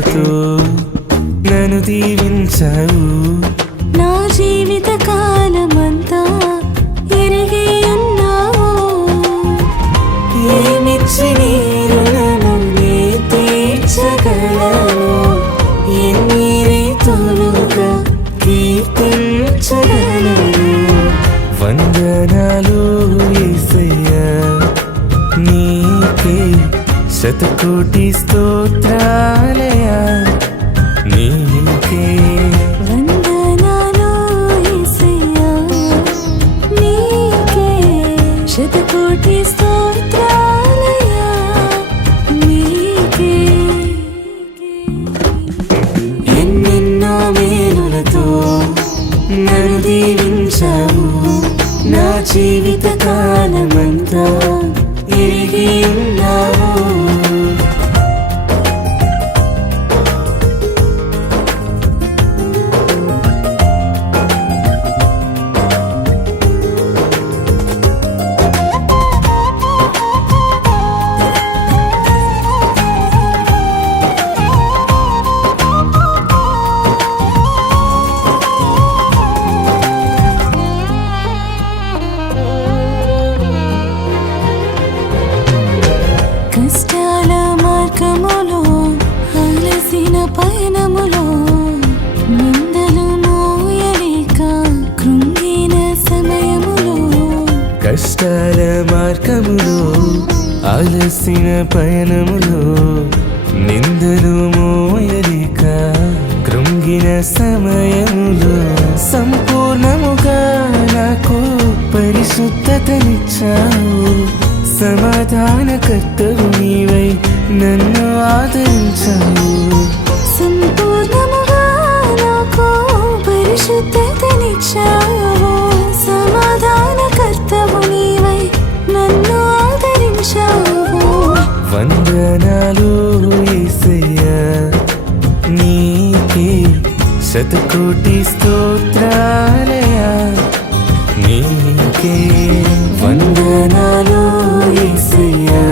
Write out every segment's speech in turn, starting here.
మేలులతో నన్ను దీవించావు. నా జీవిత కాలమంతా ఎరిగి ఉన్నావు. ఏమిచ్చి నీ రుణము నే తీర్చగలను, ఎన్ని రీతులుగా కీర్తించగలను. వందనాలు యేసయ్యా, నీకే శతకోటి స్తోత్రాలయా, నీకే వందనాలు యేసయ్యా, నీకే శతకోటి స్తోత్రాలయా, నీకే. ఎన్నెన్నో మేలులతో నన్ను దీవించావు. నా జీవిత కాలమంతా ఎరిగి ఉన్నావు. కష్టాల మార్గములో అలసిన పయనములో నిందలు మోయలేక కృంగిన సమయములో కష్టాల మార్గములో ఆలసిన పయనములో నిందలు మోయలేక కృంగిన సమయములో సంపూర్ణముగా నాకు పరిశుద్ధతనిచ్చావు. సమాధానకర్తవు నీవై నన్ను ఆదరించావు. సంపూర్ణముగా నాకు పరిశుద్ధతనిచ్చావు. సమాధానకర్తవు నీవై నన్ను ఆదరించావు. వందనాలు యేసయ్యా, నీకే శతకోటి స్తోత్రాలయా, నీకే వందనాలు యేసయ్యా.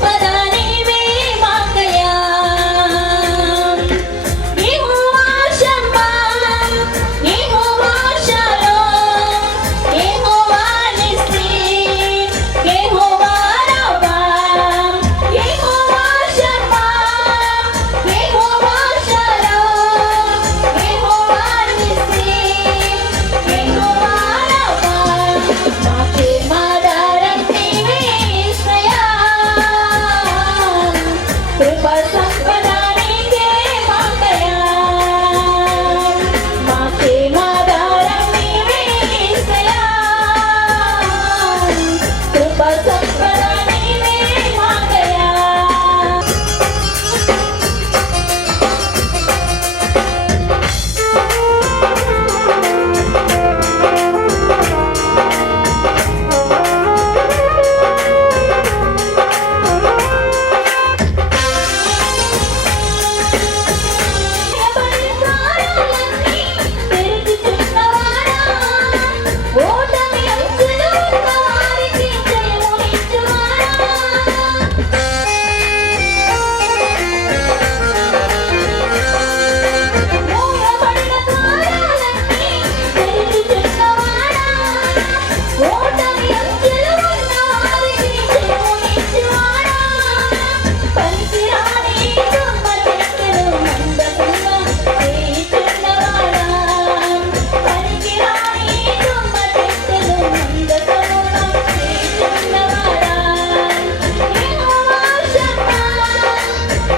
సంపద నీవే మాకయ్యా. యెహోవా షమ్మా, యెహోవా షాలోమ్, యెహోవా నిస్సి, యెహోవా రబ్బా, యెహోవా షమ్మా, యెహోవా షాలోమ్, యెహోవా నిస్సి, యెహోవా రబ్బా. మాకే మాదారం నీవే యేసయ్యా. కృపా సంపద నీకే మాకయ్యా. మాకే మాదారం నీవే యేసయ్యా. కృపా సంపద నీవే మాకయ్యా. ద్వారాలన్నీ తెరుచుచున్నవాడా, ఓటమి అంచులు ఉన్న వారికి జయమునిచ్చువాడా. మూయబడిన ద్వారాలన్నీ తెరుచుచున్నవాడా, ఓటమి అంచులు ఉన్న వారికి జయమునిచ్చువాడా. పనికిరాని దుమ్మ చెట్టులు మందకుండా చేయుచున్నవాడా. పనికిరాని దుమ్మ చెట్టులు మందకుండా చేయుచున్నవాడా. యెహోవా షమ్మా,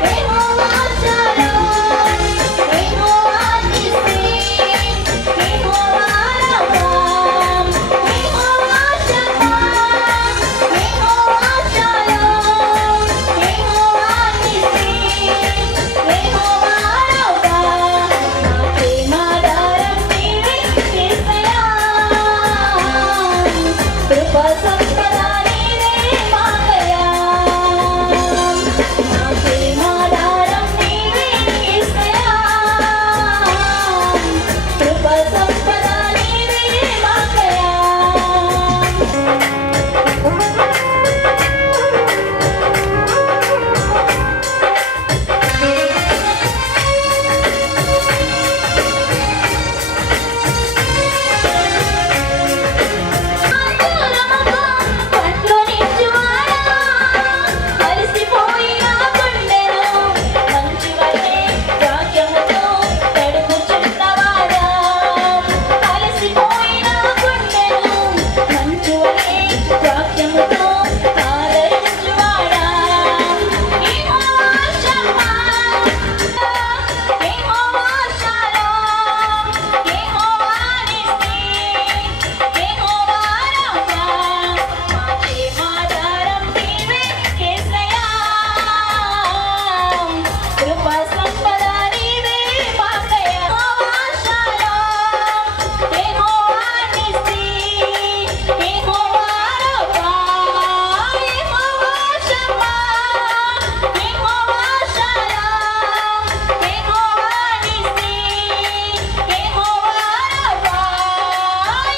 యెహోవా షాలోమ్, యెహోవా నిస్సి, యెహోవా రబ్బా, యెహోవా షమ్మా, యెహోవా షాలోమ్, యెహోవా నిస్సి, యెహోవా రబ్బా. మాకే మాదారం నీవే యేసయ్యా. కృపా సంపద నీవే మాకయ్యా. మాకే మాదారం నీవే యేసయ్యా. కృపా సంపద నీవే మాకయ్యా. అలసిపోయిన గుండెను మంచివలే వాక్యముతో తడుపుచున్నవాడా. అలసిపోయిన గుండెను మంచివలే వాక్యముతో ఆదరించువాడా. యెహోవా షమ్మా, యెహోవా షాలోమ్, యెహోవా నిస్సి, యెహోవా రబ్బా. మాకే మాదారం నీవే యేసయ్యా. కృపా సంపద నీవే మాకయ్యా. యెహోవా షాలోమ్, యెహోవా నిస్సి, యెహోవా రబ్బా, యెహోవా షమ్మా, యెహోవా షాలోమ్, యెహోవా నిస్సి, యెహోవా రబ్బా,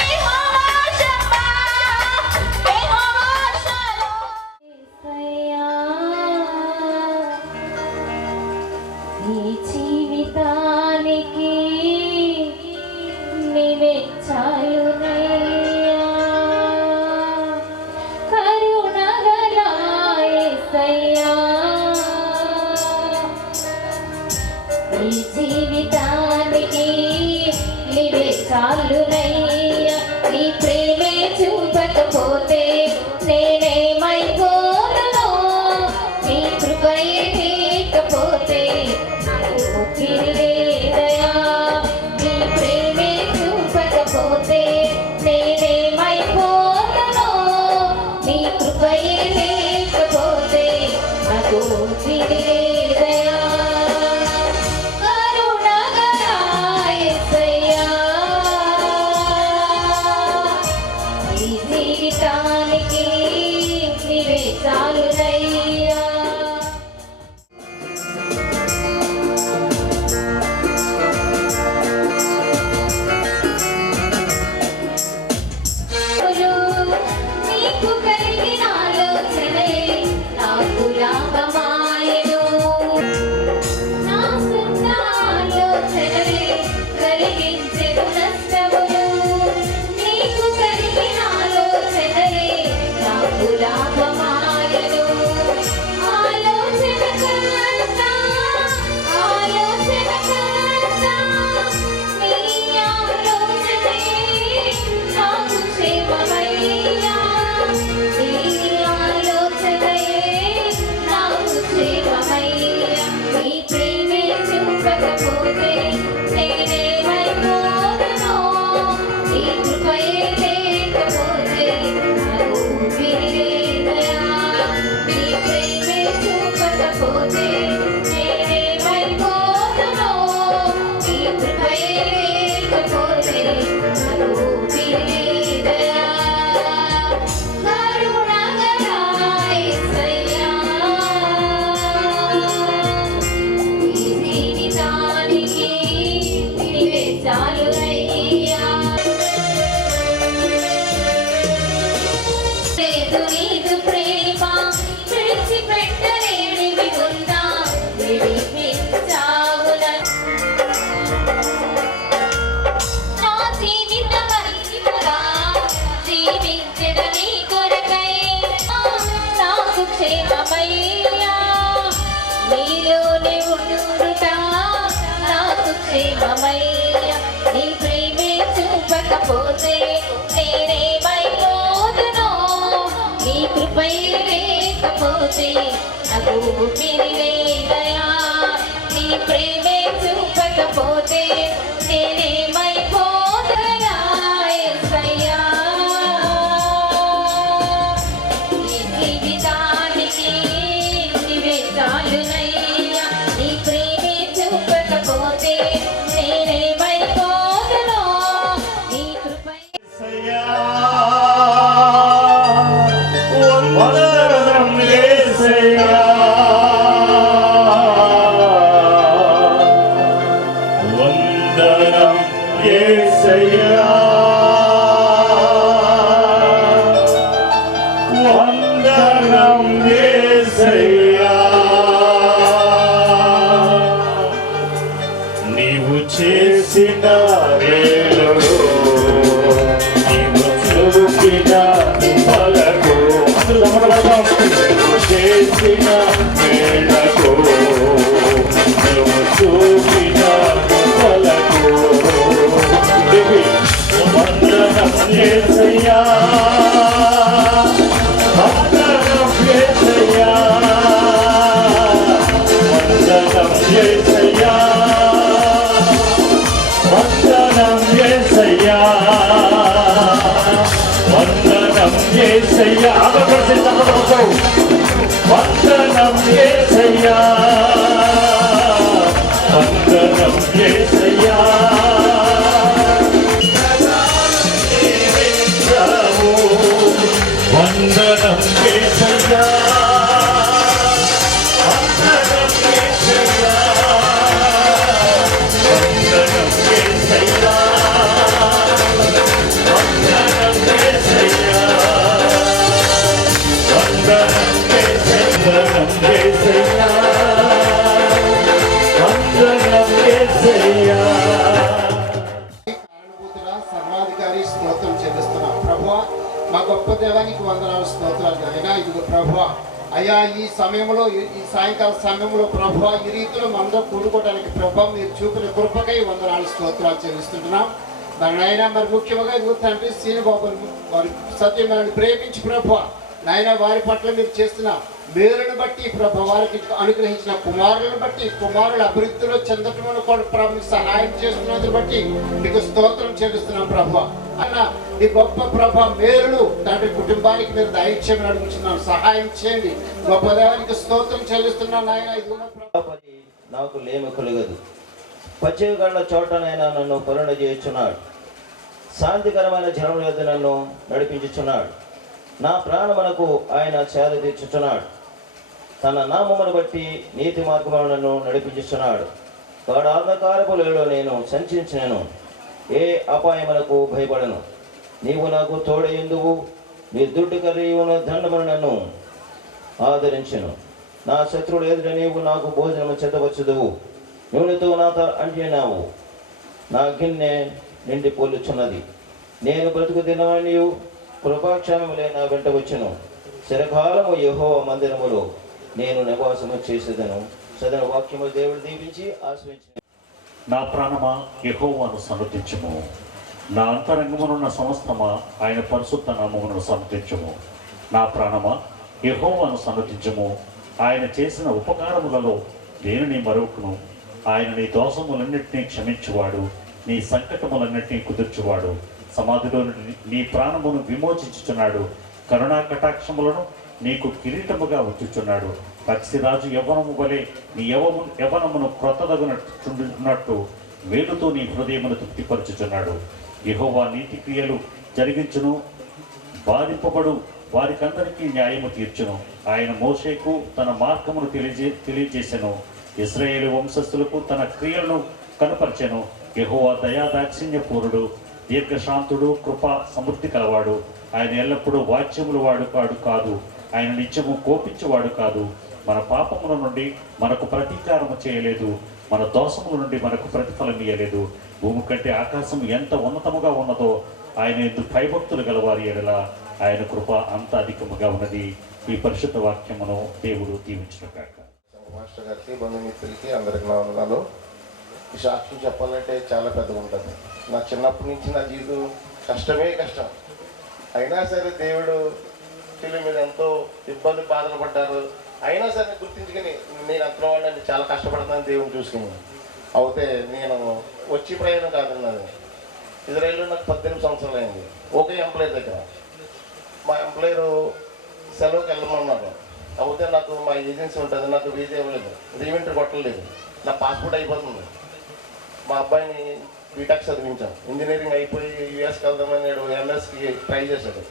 యెహోవా షమ్మా, యెహోవా షాలోమ్. యేసయ్యా, ఈ జీవితానికి నీవే చాలునయ్యా. కరుణగల యేసయ్యా, ఈ జీవితానికి నీవే చాలునయ్యా. నీ ప్రేమే చూపకపోతే నేనేమైపోను. నీ కృపయే తీయకపోతే నాకు ఊపిరి లేదయా. నీ ప్రేమే చూపకపోతే నేనేమైపోను. నీ కృపయే లేకపోతే నాకు ఊపిరి లేదయా. కరుణగల యేసయ్యా, ఈ జీవితానికి నీవే చాలునయ్యా. నీకు కలిగిన ఆలోచనే నాకు లాభమాయెను. నా సొంత ఆలోచనలే కలిగించెను నష్టములు. నీకు కలిగిన ఆలోచనలే నాకు లాభమాయెను. ఆలోచనకర్త, ఆలోచనకర్త, నీ ఆలోచనే నాకు క్షేమమయ్యా. నీ ఆలోచనే నాకు క్షేమమయ్యా. నీ ప్రేమే చూపకపోతే నేనేమైపోదునో. నీ కృపయే లేకపోతే నాకు ఊపిరిలేదయా. నీ ప్రేమే చూపకపోతే నేనేమైపోదునో. నీ కృపయే లేకపోతే నాకు ఊపిరిలేదయా. కరుణగల యేసయ్యా, ఈ జీవితానికి నీవే చాలునయ్యా. లేదు నీదు ప్రేమ విడిచిపెట్టలేనివి ఉన్నా విడిపించావు నన్ను. నా జీవితమంతా జీవించిన నీ కొరకై నాకు క్షేమమయ్యా. నీలోనే ఉండుట నాకు క్షేమమయ్యా. నీ ప్రేమే చూపకపోతే నేనేమైపోదునో. నీ కృపయే లేకపోతే నాకు ఊపిరిలేదయా. నీ ప్రేమే చూపకపోతే నేనేమైపోదునయా యేసయ్యా. ఈ జీవితానికి నీవే చాలునయ్యా. నీ ప్రేమే చూపకపోతే నేనేమైపోదునో. నీ కృపయే వందనం యేసయ్యా, వందనం యేసయ్యా, వందనం యేసయ్యా. నీవు చేసిన మేలులు, నీవు చూపిన ఫలము, నీవు చేసిన మేలకు, నీవు చూపిన ఫలము. వందనం యేసయ్యా, వందనం యేసయ్యా, వందనం యేసయ్యా, వందనం యేసయ్యా, వందనం యేసయ్యా. ఆగపడి తప్పదు. వందనం యేసయ్యా, వందనం యేసయ్యా. వందనం యేసయ్యా, వందనం యేసయ్యా, వందనం యేసయ్యా, వందనం యేసయ్యా, వందనం యేసయ్యా, వందనం యేసయ్యా. కారణభూతుడా, సర్వాధికారి స్తోత్రం చెల్లిస్తున్నాం ప్రభువా. మా గొప్ప దేవానికి వందనాలు, స్తోత్రాలు నాయన. ఇదిగో ప్రభువా, అయ్యా ఈ సమయంలో, ఈ సాయంకాల సమయంలో ప్రభువా, ఈ రీతిలో మనతో కూడుకోవడానికి ప్రభావ మీరు చూపిన కృపకై వందనాలు, స్తోత్రాలు చెల్లిస్తుంటున్నాం. నాయన మరి ముఖ్యంగా ఇదిగో తండ్రి శ్రీనిబాబుని వారి సత్యమైన ప్రేమించి ప్రభువా నాయన వారి పట్ల మీరు చేస్తున్న మేలును బట్టి ప్రభు, వారికి అనుగ్రహించిన కుమారులను బట్టి, కుమారుల అభివృద్ధిలో చెందటం కూడా ప్రభు సహాయం చేస్తున్నందుకు బట్టి మీకు స్తోత్రం చెల్లిస్తున్నాం ప్రభు. అన్న ఈ గొప్ప ప్రభ మేలును తండ్రి కుటుంబానికి మీరు దయచేయమని అడుగుతున్నాం, సహాయం చేయండి. గొప్ప దేవానికి స్తోత్రం చెల్లిస్తున్నాం నాయన. నాకు లేమి కలుగదు. పచ్చిగల చోటనైనా నన్ను కరుణ చేయుచున్నాడు. శాంతికరమైన జనం యొద్ద నన్ను నడిపించుచున్నాడు. నా ప్రాణమునకు ఆయన సేద తీర్చుచున్నాడు. తన నామమును బట్టి నీతి మార్గమును నన్ను నడిపించుచున్నాడు. వాడు అంధకారపు లోయలో నేను సంచరించినను, ఏ అపాయమునకు భయపడను. నీవు నాకు తోడయుందువు, నీ దుడ్డు కర్రీయును దండమును నన్ను ఆదరించును. నా శత్రువుడు ఎదుట నీవు నాకు భోజనము చెందవచ్చుదువు. నూనెతో నా తల అంటినావు, నా గిన్నె నిండి పోలుచున్నది. నేను బ్రతుకు దినమనియు కృపాక్షేమములే నా వెంట వచ్చును. చిరకాలము యెహోవా మందిరములో నేను నివాసము చేసేదను. సదన వాక్యము దేవుడు దీవించి ఆశ్రయించి. నా ప్రాణమా యెహోవాను సన్నతించుము, నా అంతరంగమునున్న సమస్తమా ఆయన పరిశుద్ధ నామమును సన్నతించుము. నా ప్రాణమా యెహోవాను సన్నతించుము, ఆయన చేసిన ఉపకారములలో దేనిని మరొకను. ఆయన నీ దోషములన్నింటినీ క్షమించువాడు, నీ సంకటములన్నింటినీ కుదుర్చువాడు. సమాధిలో నీ ప్రాణమును విమోచించుచున్నాడు, కరుణా కటాక్షములను నీకు కిరీటముగా ఉంచుచున్నాడు. పక్షిరాజు యవ్వనము వలె నీ యవ్వనమును క్రొత్తదగునట్టు వేలుతో నీ హృదయమును తృప్తిపరచుచున్నాడు. యెహోవా నీతి క్రియలు జరిగించును, బాధింపబడు వారికందరికీ న్యాయము తీర్చును. ఆయన మోషేకు తన మార్గమును తెలియజేసెను, ఇశ్రాయేలు వంశస్థులకు తన క్రియలను కనపరచెను. యెహోవా దయాదాక్షిణ్యపూరుడు, దీర్ఘశాంతుడు, కృప సమృద్ధి కలవాడు. ఆయన ఎల్లప్పుడూ వాచ్యములు వాడుకాడు కాదు, ఆయన నిత్యము కోపించేవాడు కాదు. మన పాపముల నుండి మనకు ప్రతీకారము చేయలేదు, మన దోషముల నుండి మనకు ప్రతిఫలం ఇయ్యలేదు. భూమి కంటే ఆకాశం ఎంత ఉన్నతముగా ఉన్నదో ఆయన ఎందుకు భయభక్తులు గలవారి ఎడల ఆయన కృప అంత అధికముగా ఉన్నది. ఈ పరిశుద్ధ వాక్యమును దేవుడు దీవించుగాక. మాస్టర్ గారికి, బంధుమిత్రులకి అందరికి నా వందనాలు. ఈ సాక్ష్యం చెప్పాలంటే చాలా పెద్దగా ఉంటుంది. నా చిన్నప్పటి నుంచి నా జీవితం కష్టమే కష్టం. అయినా సరే దేవుడు పిల్లల మీద ఎంతో ఇబ్బంది బాధలు పడ్డారు. అయినా సరే గుర్తించుకొని నేను అంతలో వాడిని చాలా కష్టపడుతున్నాను దేవుని చూసుకుని. అయితే నేను వచ్చి ప్రయాణం కాదన్నది. ఇజ్రాయెల్లో నాకు 18 సంవత్సరాలు అయింది. ఒకే ఎంప్లాయర్ దగ్గర మా ఎంప్లాయరు సెలవుకి వెళ్ళమన్నారు. అయితే నాకు మా ఏజెన్సీ ఉంటుంది, నాకు వీజా ఇవ్వలేదు, రీవెంటర్ కొట్టలేదు, నా పాస్పోర్ట్ అయిపోతుంది. మా అబ్బాయిని బీటెక్ చదివించాం, ఇంజనీరింగ్ అయిపోయి యూఎస్కి వెళ్దామని ఎంఎస్కి ట్రై చేశాడు.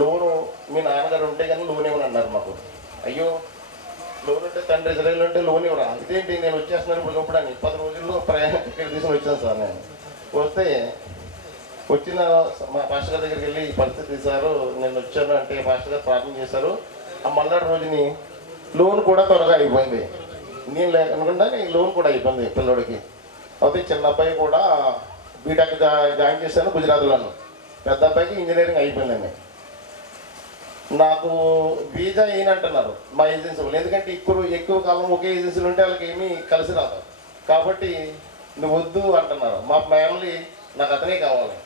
లోను మీ నాన్నగారు ఉంటే కానీ లోన్ ఇవ్వని అన్నారు మాకు. అయ్యో లోన్ ఉంటే తండ్రి ఇజ్రాయెల్ ఉంటే లోన్ ఇవ్వరా, ఇదేంటి నేను వచ్చేస్తున్నాను ఇప్పుడు అని 10 రోజుల్లో ప్రయాణం టికెట్ తీసుకుని వచ్చాను సార్. నేను వస్తే వచ్చిన మా పాస్టర్ గారి దగ్గరికి వెళ్ళి ఈ పరిస్థితి తీశారు, నేను వచ్చాను అంటే పాస్టర్ గారు ప్రార్థన చేశారు. ఆ మళ్ళాటి రోజుని లోన్ కూడా త్వరగా అయిపోయింది. నేను లేకుండా లోన్ కూడా అయిపోయింది పిల్లోడికి. అయితే చిన్న అబ్బాయి కూడా బీటెక్ జాయిన్ చేశాను గుజరాత్లోను. పెద్ద అబ్బాయికి ఇంజనీరింగ్ అయిపోయిందండి. నాకు వీజా ఏనంటున్నారు మా ఏజెన్సీ వాళ్ళు, ఎందుకంటే ఎక్కువ కాలం ఒకే ఏజెన్సీలు ఉంటే వాళ్ళకి ఏమీ కలిసి రాదు కాబట్టి నువ్వు వద్దు అంటున్నారు. మా ఫ్యామిలీ నాకు అతనే కావాలి,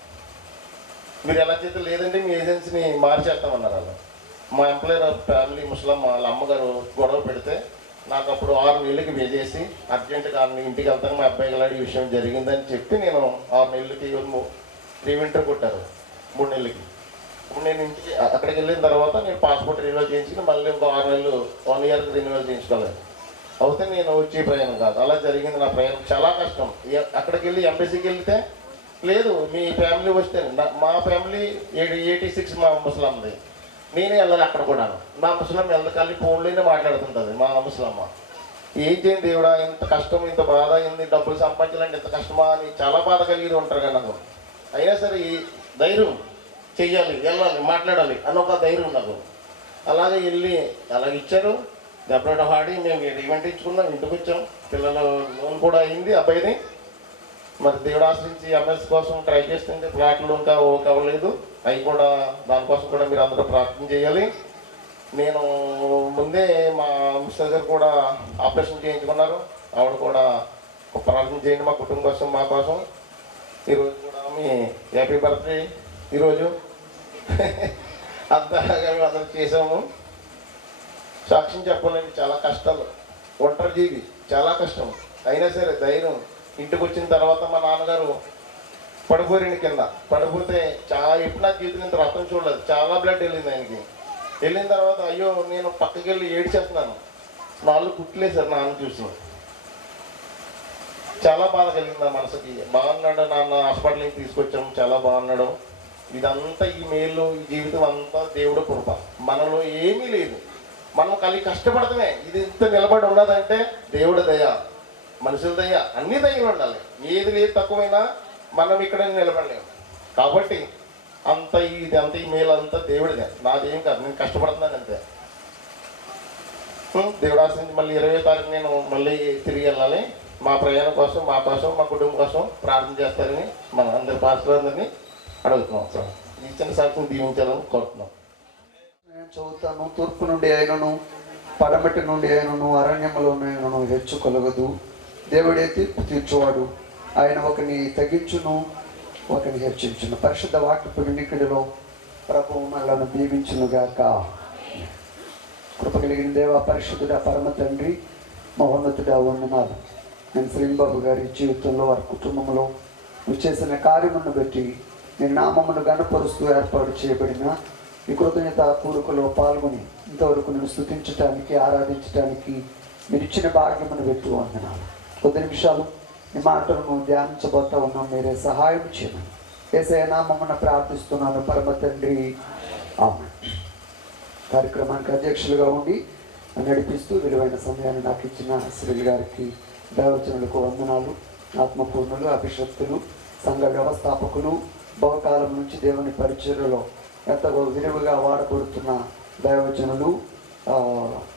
మీరు ఎలా చేస్తే లేదంటే మీ ఏజెన్సీని మార్చేస్తామన్నారు వాళ్ళు. మా ఎంప్లాయర్ ఫ్యామిలీ ముస్లిం వాళ్ళ అమ్మగారు గొడవ పెడితే నాకు అప్పుడు 6 నెలలకి వేసేసి అర్జెంటుగా ఇంటికి వెళ్తాను, మా అబ్బాయి గలాడి విషయం జరిగిందని చెప్పి నేను 6 నెలలకి రీవింటర్ కొట్టారు 3 నెలలకి. ఇప్పుడు నేను ఇంటికి అక్కడికి వెళ్ళిన తర్వాత నేను పాస్పోర్ట్ రెన్యువల్ చేయించుకుని మళ్ళీ ఇంకో 6 నెలలు 1 ఇయర్కి రెన్యువల్ చేయించుకోవాలి. అయితే నేను వచ్చే ప్రయాణం కాదు, అలా జరిగింది నా ప్రయాణం. చాలా కష్టం. అక్కడికి వెళ్ళి ఎంబసీకి వెళ్తే లేదు మీ ఫ్యామిలీ వస్తే, మా ఫ్యామిలీ 86 మా ముసలమ్మది, నేనే వెళ్ళాలి అక్కడ కూడా. మా ముసలమ్మ వెళ్ళకాలి ఫోన్లోనే మాట్లాడుతుంటుంది మా ముసలమ్మ. ఏం చేయండి దేవుడా, ఇంత కష్టం, ఇంత బాధ, ఇన్ని డబ్బులు సంపాదించాలంటే ఇంత కష్టమా అని చాలా బాధ కలిగి ఉంటారు కదా నాకు. అయినా సరే ఈ ధైర్యం చెయ్యాలి, వెళ్ళాలి, మాట్లాడాలి అని ఒక ధైర్యం నాకు. అలాగే వెళ్ళి అలాగే ఇచ్చారు. దెబ్బలాట ఆడి మేము ఈవెంట్ ఇచ్చుకున్నాం, ఇంటికి వచ్చాం. పిల్లలు లోన్ కూడా అయింది అబ్బాయిని. మరి దేవుడు ఆశ్రయించి ఎంఎస్ కోసం ట్రై చేస్తుంటే ఫ్లాట్లు ఇంకా ఓకే అవ్వలేదు. అవి కూడా దానికోసం కూడా మీరు అందరూ ప్రార్థన చేయాలి. నేను ముందే మా మిస్టర్ గారు కూడా ఆపరేషన్ చేయించుకున్నారు, ఆవిడ కూడా ప్రార్థన చేయండి మా కుటుంబం కోసం, మా కోసం. ఈరోజు కూడా మీ హ్యాపీ బర్త్డే ఈరోజు అంతా మేము అందరం చేసాము. సాక్ష్యం చెప్పాలంటే చాలా కష్టాలు, ఒంటరి జీవి, చాలా కష్టం. అయినా సరే ధైర్యం. ఇంటికి వచ్చిన తర్వాత మా నాన్నగారు పడిపోయారు కింద. పడిపోతే చాలా ఎప్పుడు నా జీవితం ఇంత రక్తం చూడలేదు, చాలా బ్లడ్ వెళ్ళింది ఆయనకి. వెళ్ళిన తర్వాత అయ్యో నేను పక్కకి వెళ్ళి ఏడ్చేస్తున్నాను. 4 కుట్లేసారు నాన్న చూసి. చాలా బాధ కలిగింది ఆ మనసుకి. బాగున్నాడు నాన్న, హాస్పిటల్కి తీసుకొచ్చాము, చాలా బాగున్నాడు. ఇదంతా ఈ మేలు, ఈ జీవితం అంతా దేవుడు కృప. మనలో ఏమీ లేదు, మనం కలిగి కష్టపడతామే. ఇది ఇంత నిలబడి ఉన్నదంటే దేవుడి దయ, మనుషుల దయ, అన్ని దయలు ఉండాలి. ఏది లేదు తక్కువైనా మనం ఇక్కడ నిలబడలేము. కాబట్టి అంత ఈ మేలు అంతా దేవుడిదే, నాదేం కాదు. నేను కష్టపడుతున్నాను అంతే. దేవుడు ఆశ్రయించి మళ్ళీ 20వ తారీఖు నేను మళ్ళీ తిరిగి వెళ్ళాలి. మా ప్రయాణం కోసం, మా కుటుంబం కోసం ప్రార్థన చేస్తారని మన అందరి పాస్టర్ అందరినీ అడుగుతున్నాం సార్. ఈ చిన్న సాక్షిని దీవించాలని కోరుతున్నాం. నేను చదువుతాను. తూర్పు నుండి అయినను పడమటి నుండి అయినను అరణ్యములోనైనను హెచ్చు కలగదు. దేవుడే తీర్పు తీర్చువాడు. ఆయన ఒకని తగ్గించును, ఒకని హెచ్చించును. పరిశుద్ధ వాక్యపు వినికిడిలో ప్రభువు మనలను దీవించునుగాక. కృప కలిగిన దేవ, పరిశుద్ధుడ, పరమ తండ్రి, మహోన్నతుడా వందనాలు. నేను శ్రీబాబు గారి జీవితంలో, వారి కుటుంబంలో నువ్వు చేసిన కార్యమును బట్టి నేను నామమును గణపరుస్తూ ఏర్పాటు చేయబడిన ఈ కృతజ్ఞత కూడుకలో పాల్గొని ఇంతవరకు నేను స్తుతించడానికి, ఆరాధించడానికి మీరు ఇచ్చిన భాగ్యమును బట్టి వందనాలు. కొద్ది నిమిషాలు ఈ మాటలను ధ్యానించబోతా ఉన్నాం. మీరే సహాయం చేయమని యేసయ్య నామమున ప్రార్థిస్తున్నాను పరమ తండ్రి, ఆమేన్. కార్యక్రమానికి అధ్యక్షులుగా ఉండి నడిపిస్తూ విలువైన సమయాన్ని నాకు ఇచ్చిన శ్రీ గారికి, దైవజనులకు వందనాలు. ఆత్మపూర్ణులు, అభిషక్తులు, సంఘ వ్యవస్థాపకులు, బహుకాలం నుంచి దేవుని పరిచర్యలో ఎంతగా విరివిగా వాడబడుతున్న దైవజనులు,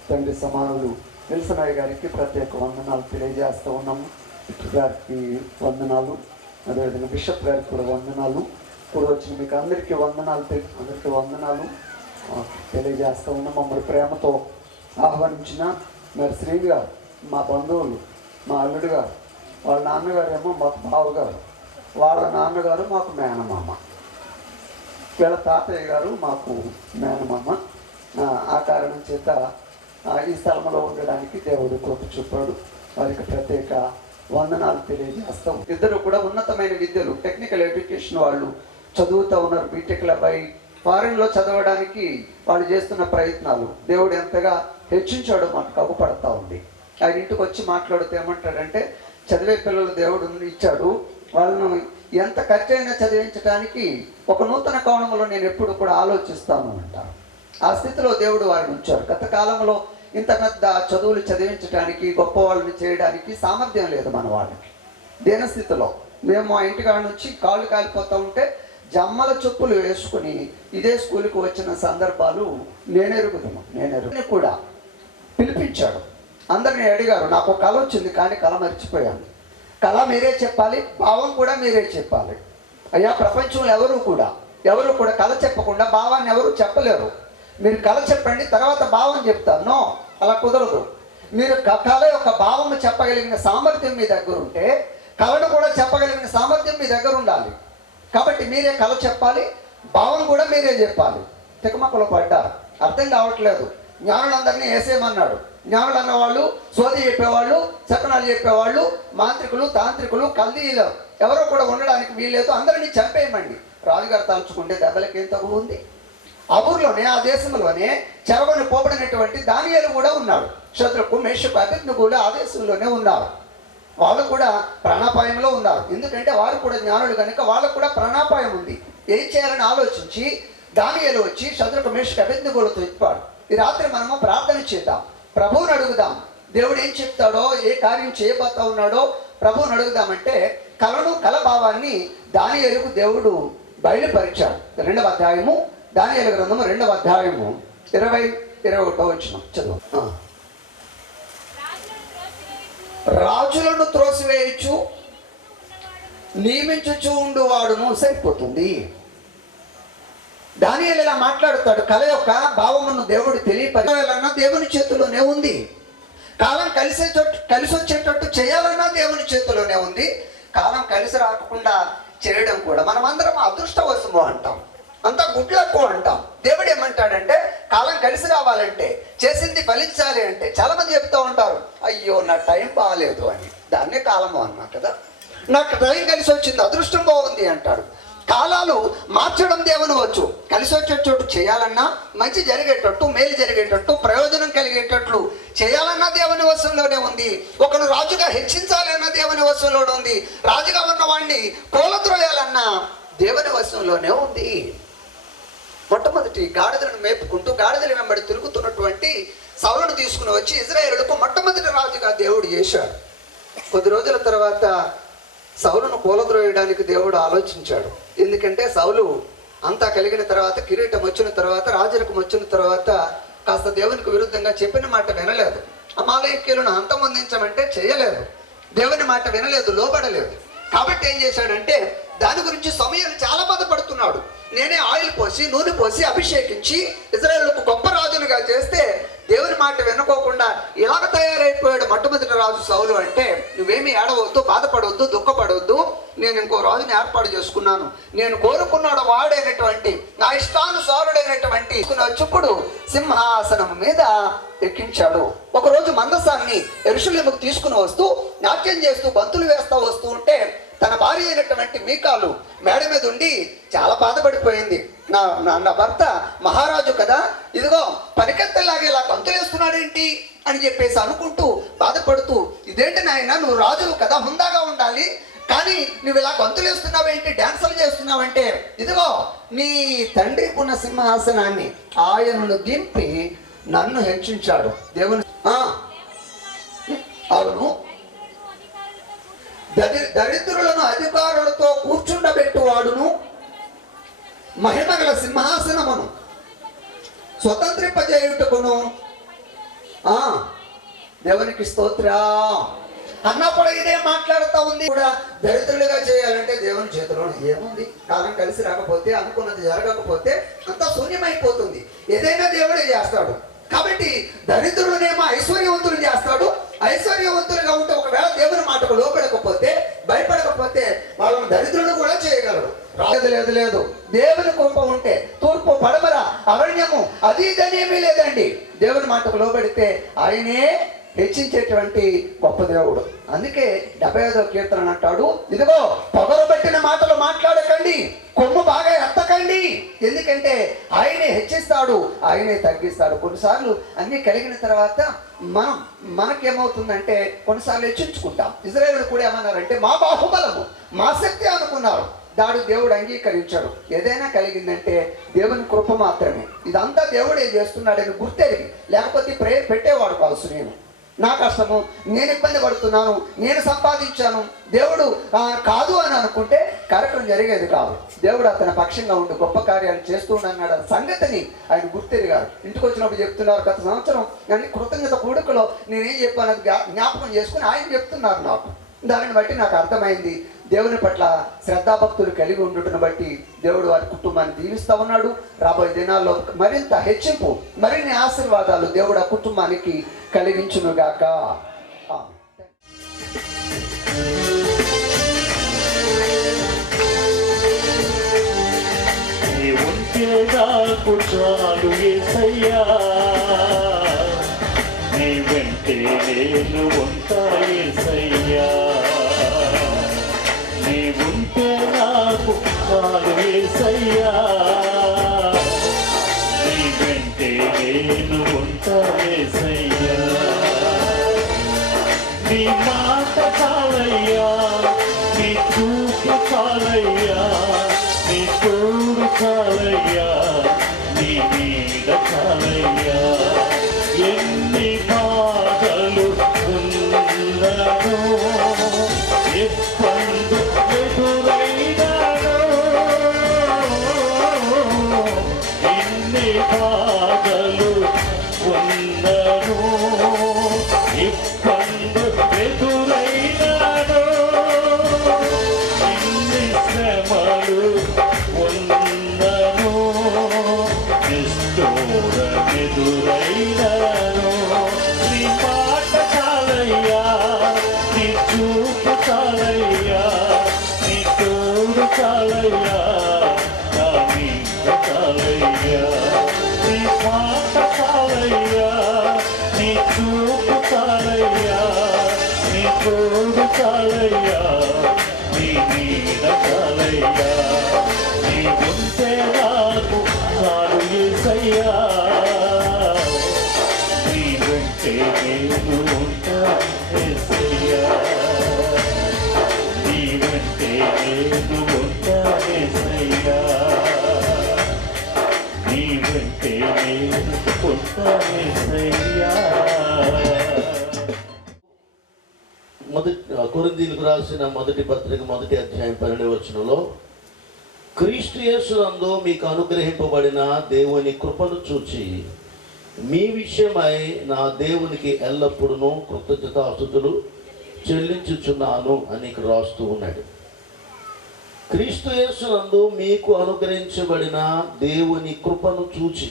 తండ్రి సమానులు విల్సనయ్య గారికి ప్రత్యేక వందనాలు తెలియజేస్తూ ఉన్నాము. ఇటు గారికి వందనాలు, అదేవిధంగా బిషప్ గారికి కూడా వందనాలు. ఇప్పుడు వచ్చిన మీకు అందరికీ వందనాలు తెలియజేస్తూ ఉన్నాం. మమ్మల్ని ప్రేమతో ఆహ్వానించిన మరి శ్రీ గారు, మా బంధువులు, మా అల్లుడు గారు, వాళ్ళ నాన్నగారు ఏమో మాకు బావగారు, వాళ్ళ నాన్నగారు మాకు మేనమామ, వీళ్ళ తాతయ్య గారు మాకు మేనమామ. ఆ కారణం చేత ఈ స్థలంలో ఉండడానికి దేవుడు కృప చూపాడు. వారికి ప్రత్యేక వందనాలు తెలియజేస్తాం. ఇద్దరు కూడా ఉన్నతమైన విద్యలు, టెక్నికల్ ఎడ్యుకేషన్ వాళ్ళు చదువుతూ ఉన్నారు. బీటెక్ల పై ఫారెన్లో చదవడానికి వాళ్ళు చేస్తున్న ప్రయత్నాలు దేవుడు ఎంతగా హెచ్చించాడో మనకు అగుపడతా ఉంది. ఆయన ఇంటికి వచ్చి మాట్లాడుతూ ఏమంటాడంటే, చదివే పిల్లలు దేవుడు ఇచ్చాడు, వాళ్ళను ఎంత ఖర్చైనా చదివించడానికి ఒక నూతన కోణంలో నేను ఎప్పుడు కూడా ఆలోచిస్తాను అంటారు. ఆ స్థితిలో దేవుడు వారిని ఉంచారు. గత కాలంలో ఇంత పెద్ద చదువులు చదివించడానికి, గొప్ప వాళ్ళని చేయడానికి సామర్థ్యం లేదు మన వాళ్ళకి. దీనస్థితిలో మేము ఆ ఇంటికాడ నుంచి కాళ్ళు కాలిపోతూ ఉంటే జమ్మల చెప్పులు వేసుకుని ఇదే స్కూల్కి వచ్చిన సందర్భాలు నేనెరుగుతున్నాను కూడా పిలిపించాడు. అందరినీ అడిగారు. నాకు ఒక కళ వచ్చింది, కానీ కళ మర్చిపోయాను. కళ మీరే చెప్పాలి, భావం కూడా మీరే చెప్పాలి. అయ్యా, ప్రపంచంలో ఎవరు కూడా కళ చెప్పకుండా భావాన్ని ఎవరు చెప్పలేరు. మీరు కళ చెప్పండి, తర్వాత భావం చెప్తాను. అలా కుదరదు. మీరు కళ యొక్క భావం చెప్పగలిగిన సామర్థ్యం మీ దగ్గర ఉంటే కళను కూడా చెప్పగలిగిన సామర్థ్యం మీ దగ్గర ఉండాలి. కాబట్టి మీరే కళ చెప్పాలి, భావం కూడా మీరే చెప్పాలి. తికమక్కలో పడ్డారు, అర్థం కావట్లేదు. జ్ఞానులందరినీ వేసేయమన్నాడు. జ్ఞానులు అన్నవాళ్ళు, సోది చెప్పేవాళ్ళు, శకనాలు చెప్పేవాళ్ళు, మాంత్రికులు, తాంత్రికులు, కల్దీలు ఎవరో కూడా ఉండడానికి వీల్లేదు, అందరినీ చంపేయమండి. రాజుగారు తలుచుకుంటే దెబ్బలకి ఏం తగువ ఉంది. ఆ ఊర్లోనే, ఆ దేశంలోనే చెరగొని పోబడినటువంటి దానియేలు కూడా ఉన్నాడు. శత్రుకు, మేషకు, అభిజ్ఞులు ఆ దేశంలోనే ఉన్నారు. వాళ్ళు కూడా ప్రాణాపాయంలో ఉన్నారు. ఎందుకంటే వారు కూడా జ్ఞానులు కనుక వాళ్ళకు కూడా ప్రాణాపాయం ఉంది. ఏం చేయాలని ఆలోచించి దానియేలు వచ్చి శత్రుకు, మేషకు, అభిజ్ఞులతో చెప్పాడు, ఈ రాత్రి మనము ప్రార్థన చేద్దాం, ప్రభువుని అడుగుదాం, దేవుడు ఏం చెప్తాడో, ఏ కార్యం చేయబోతా ఉన్నాడో ప్రభువుని అడుగుదామంటే కళను, కళ భావాన్ని దానియేలుకు దేవుడు బయలుపరిచాడు. 2వ అధ్యాయము, దానియేలు గ్రంథము 2వ అధ్యాయము 20-21 వచనం చదువు. రాజులను త్రోసివేయచ్చు, నియమించుచూ ఉండువాడును. సరిపోతుంది. దానియేలు ఇలా మాట్లాడుతాడు. కళ యొక్క భావమును దేవుడు తెలియపరచాలన్నా దేవుని చేతిలోనే ఉంది. కాలం కలిసి వచ్చేటట్టు చేయాలన్నా దేవుని చేతిలోనే ఉంది. కాలం కలిసి రాకుండా చేయడం కూడా మనమందరం అదృష్టవశము అంటాం, అంతా గుడ్లకు అంటాం. దేవుడు ఏమంటాడంటే, కాలం కలిసి రావాలంటే, చేసింది ఫలించాలి అంటే, చాలా మంది చెప్తూ ఉంటారు, అయ్యో నా టైం బాగాలేదు అని. దాన్నే కాలము అన్నా కదా. నాకు టైం కలిసి వచ్చింది, అదృష్టం బాగుంది అంటాడు. కాలాలు మార్చడం దేవుని వచ్చు. కలిసి వచ్చేటట్టు చేయాలన్నా, మంచి జరిగేటట్టు, మేలు జరిగేటట్టు, ప్రయోజనం కలిగేటట్లు చేయాలన్నా దేవుని వశంలోనే ఉంది. ఒకను రాజుగా హెచ్చించాలన్నా దేవుని వశంలోనే ఉంది. రాజుగా ఉన్నవాడిని కూలద్రోయాలన్నా దేవుని వశంలోనే ఉంది. మొట్టమొదటి గాడిదలను మేపుకుంటూ గాడిదల వెంబడి తిరుగుతున్నటువంటి సౌలును తీసుకుని వచ్చి ఇజ్రాయేలుకు మొట్టమొదటి రాజుగా దేవుడు చేశాడు. కొద్ది రోజుల తర్వాత సౌలును కూలద్రోయడానికి దేవుడు ఆలోచించాడు. ఎందుకంటే సౌలు అంతా కలిగిన తర్వాత, కిరీటం వచ్చిన తర్వాత, రాజరికం వచ్చిన తర్వాత కాస్త దేవునికి విరుద్ధంగా చెప్పిన మాట వినలేదు. అమాలేకీయులను అంతమొందించమంటే చేయలేదు. దేవుని మాట వినలేదు, లోబడలేదు. కాబట్టి ఏం చేశాడంటే దాని గురించి సమూయేలు చాలా బాధపడుతున్నాడు. నేనే ఆయిల్ పోసి నూనె పోసి అభిషేకించి ఇశ్రాయేలుకు గొప్ప రాజులుగా చేస్తే దేవుని మాట వినుకోకుండా ఇలాగ తయారైపోయాడు మొట్టమొదటి రాజు సౌలు అంటే, నువ్వేమీ ఏడవద్దు, బాధపడవద్దు, దుఃఖపడవద్దు, నేను ఇంకో రాజుని ఏర్పాటు చేసుకున్నాను, నేను కోరుకున్నాడు వాడైనటువంటి నా ఇష్టానుసారుడైనటువంటి వచ్చుప్పుడు సింహాసనం మీద ఎక్కించాడు. ఒకరోజు మందసాన్ని యెరూషలేముకు తీసుకుని వస్తూ నాట్యం చేస్తూ గంతులు వేస్తా వస్తూ ఉంటే తన భార్య అయినటువంటి మీకాలు మేడ మీద ఉండి చాలా బాధపడిపోయింది. నా భర్త మహారాజు కదా, ఇదిగో పనికెత్తలాగా ఇలా గంతులేస్తున్నాడేంటి అని చెప్పేసి అనుకుంటూ బాధపడుతూ, ఇదేంటి నాయన, నువ్వు రాజువు కదా, హుందాగా ఉండాలి, కానీ నువ్వు ఇలా గంతులేస్తున్నావేంటి, డాన్సులు చేస్తున్నావంటే, ఇదిగో నీ తండ్రి ఉన్న సింహాసనాన్ని ఆయనను దింపి నన్ను హెచ్చించాడు దేవుని. అవును, దరిద్రులను అధికారులతో కూర్చుండబెట్టువాడును, మహిమగల సింహాసనమును స్వతంత్రింపజేయుటకును. దేవునికి స్తోత్రా అన్నప్పుడు ఇదే మాట్లాడుతూ ఉంది. కూడా దరిద్రులుగా చేయాలంటే దేవుని చేతిలో ఏముంది? కాలం కలిసి రాకపోతే, అనుకున్నది జరగకపోతే అంతా శూన్యమైపోతుంది. ఏదైనా దేవుడే చేస్తాడు. కాబట్టి దరిద్రులనేమో ఐశ్వర్యవంతులు చేస్తాడు. ఐశ్వర్యవంతులుగా ఉంటే ఒకవేళ దేవుని మాటకు లోపడకపోతే, భయపడకపోతే వాళ్ళని దరిద్రులు కూడా చేయగలడు. లేదు దేవుని కృప ఉంటే తూర్పు పడమర అరణ్యము అది ఇదనేమీ లేదండి. దేవుని మాటకు లోబడితే ఆయనే హెచ్చించేటువంటి గొప్ప దేవుడు. అందుకే 75వ కీర్తన అంటాడు, ఇదిగో పొగరు పెట్టిన మాటలు మాట్లాడకండి, కొమ్ము బాగా ఎత్తకండి, ఎందుకంటే ఆయనే హెచ్చిస్తాడు, ఆయనే తగ్గిస్తాడు. కొన్నిసార్లు అన్ని కలిగిన తర్వాత మనకేమవుతుందంటే కొన్నిసార్లు హెచ్చించుకుంటాం. ఇశ్రాయేలు కూడా ఏమన్నారంటే మా బాహుబలము, మా శక్తి అనుకున్నారు. దాడు దేవుడు అంగీకరించాడు. ఏదైనా కలిగిందంటే దేవుని కృప మాత్రమే. ఇదంతా దేవుడే చేస్తున్నాడని గుర్తెరిగి, లేకపోతే ప్రేయర్ పెట్టేవాడు కావచ్చు. నా కష్టము, నేను ఇబ్బంది పడుతున్నాను, నేను సంపాదించాను, దేవుడు కాదు అని అనుకుంటే కార్యక్రమం జరిగేది కాదు. దేవుడు అతని పక్షంగా ఉండి గొప్ప కార్యాలు చేస్తున్నాడు సంగతిని ఆయన గుర్తెరిగారు. ఇంటికి వచ్చినప్పుడు చెప్తున్నారు, గత సంవత్సరం నేను కృతజ్ఞత కూడుకలో నేనేం చెప్పాను జ్ఞాపకం చేసుకుని ఆయన చెప్తున్నారు నాకు. దానిని బట్టి నాకు అర్థమైంది, దేవుని పట్ల శ్రద్ధాభక్తులు కలిగి ఉండుటను బట్టి దేవుడు వారి కుటుంబాన్ని దీవిస్తూ ఉన్నాడు. రాబోయే దినాల్లో మరింత హెచ్చింపు, మరిన్ని ఆశీర్వాదాలు దేవుడు ఆ కుటుంబానికి కలిగించునుగాక. నాకు చాలు యేసయ్యా, నీ వెంటే నేను ఉంటా యేసయ్యా, నీ ఉంటే నాకు చాలు యేసయ్యా, నీ వెంటే నేను ఉంటా యేసయ్యా, నీ మాట చాలయ్యా, నీ చూపు చాలయ్యా, నీ తోడు చాలయ్యా, నీ నీడ చాలయ్యా, ఎన్ని బాధలు ఉన్నను ఎప్పుడు ఎదురైనాను, ఎన్ని బాధలు ఉన్నను ఎప్పుడు ఎదురైనాను, ఎన్ని శ్రమలు ఉన్నను ఎదురైనాను, నీ మాట చాలయ్యా, నీ చూపు చాలయ్యా, నీ తోడు చాలయ్యా, నా నీడ చాలయ్యా, నీ మాట చాలయ్యా, నీ చూపు చాలయ్యా, నీ తోడు చాలయ్యా, నీ నీడ చాలయ్యా, నీ ఉంటే నాకు చాలు యేసయ్యా, నీ వెంటే నేను ఉంటా యేసయ్యా, నీ వెంటే నేను ఉంటా యేసయ్యా, నీ వెంటే నేను ఉంటా యేసయ్యా. కొరింథీయులకు రాసిన మొదటి పత్రిక 1వ అధ్యాయం 12వ వచనంలో, క్రీస్తు యేసునందు మీకు అనుగ్రహింపబడిన దేవుని కృపను చూచి మీ విషయమై నా దేవునికి ఎల్లప్పుడూ కృతజ్ఞతాస్తుతులు చెల్లించుచున్నాను అని ఇక్కడ రాస్తూ ఉన్నాడు. క్రీస్తు యేసునందు మీకు అనుగ్రహించబడిన దేవుని కృపను చూచి,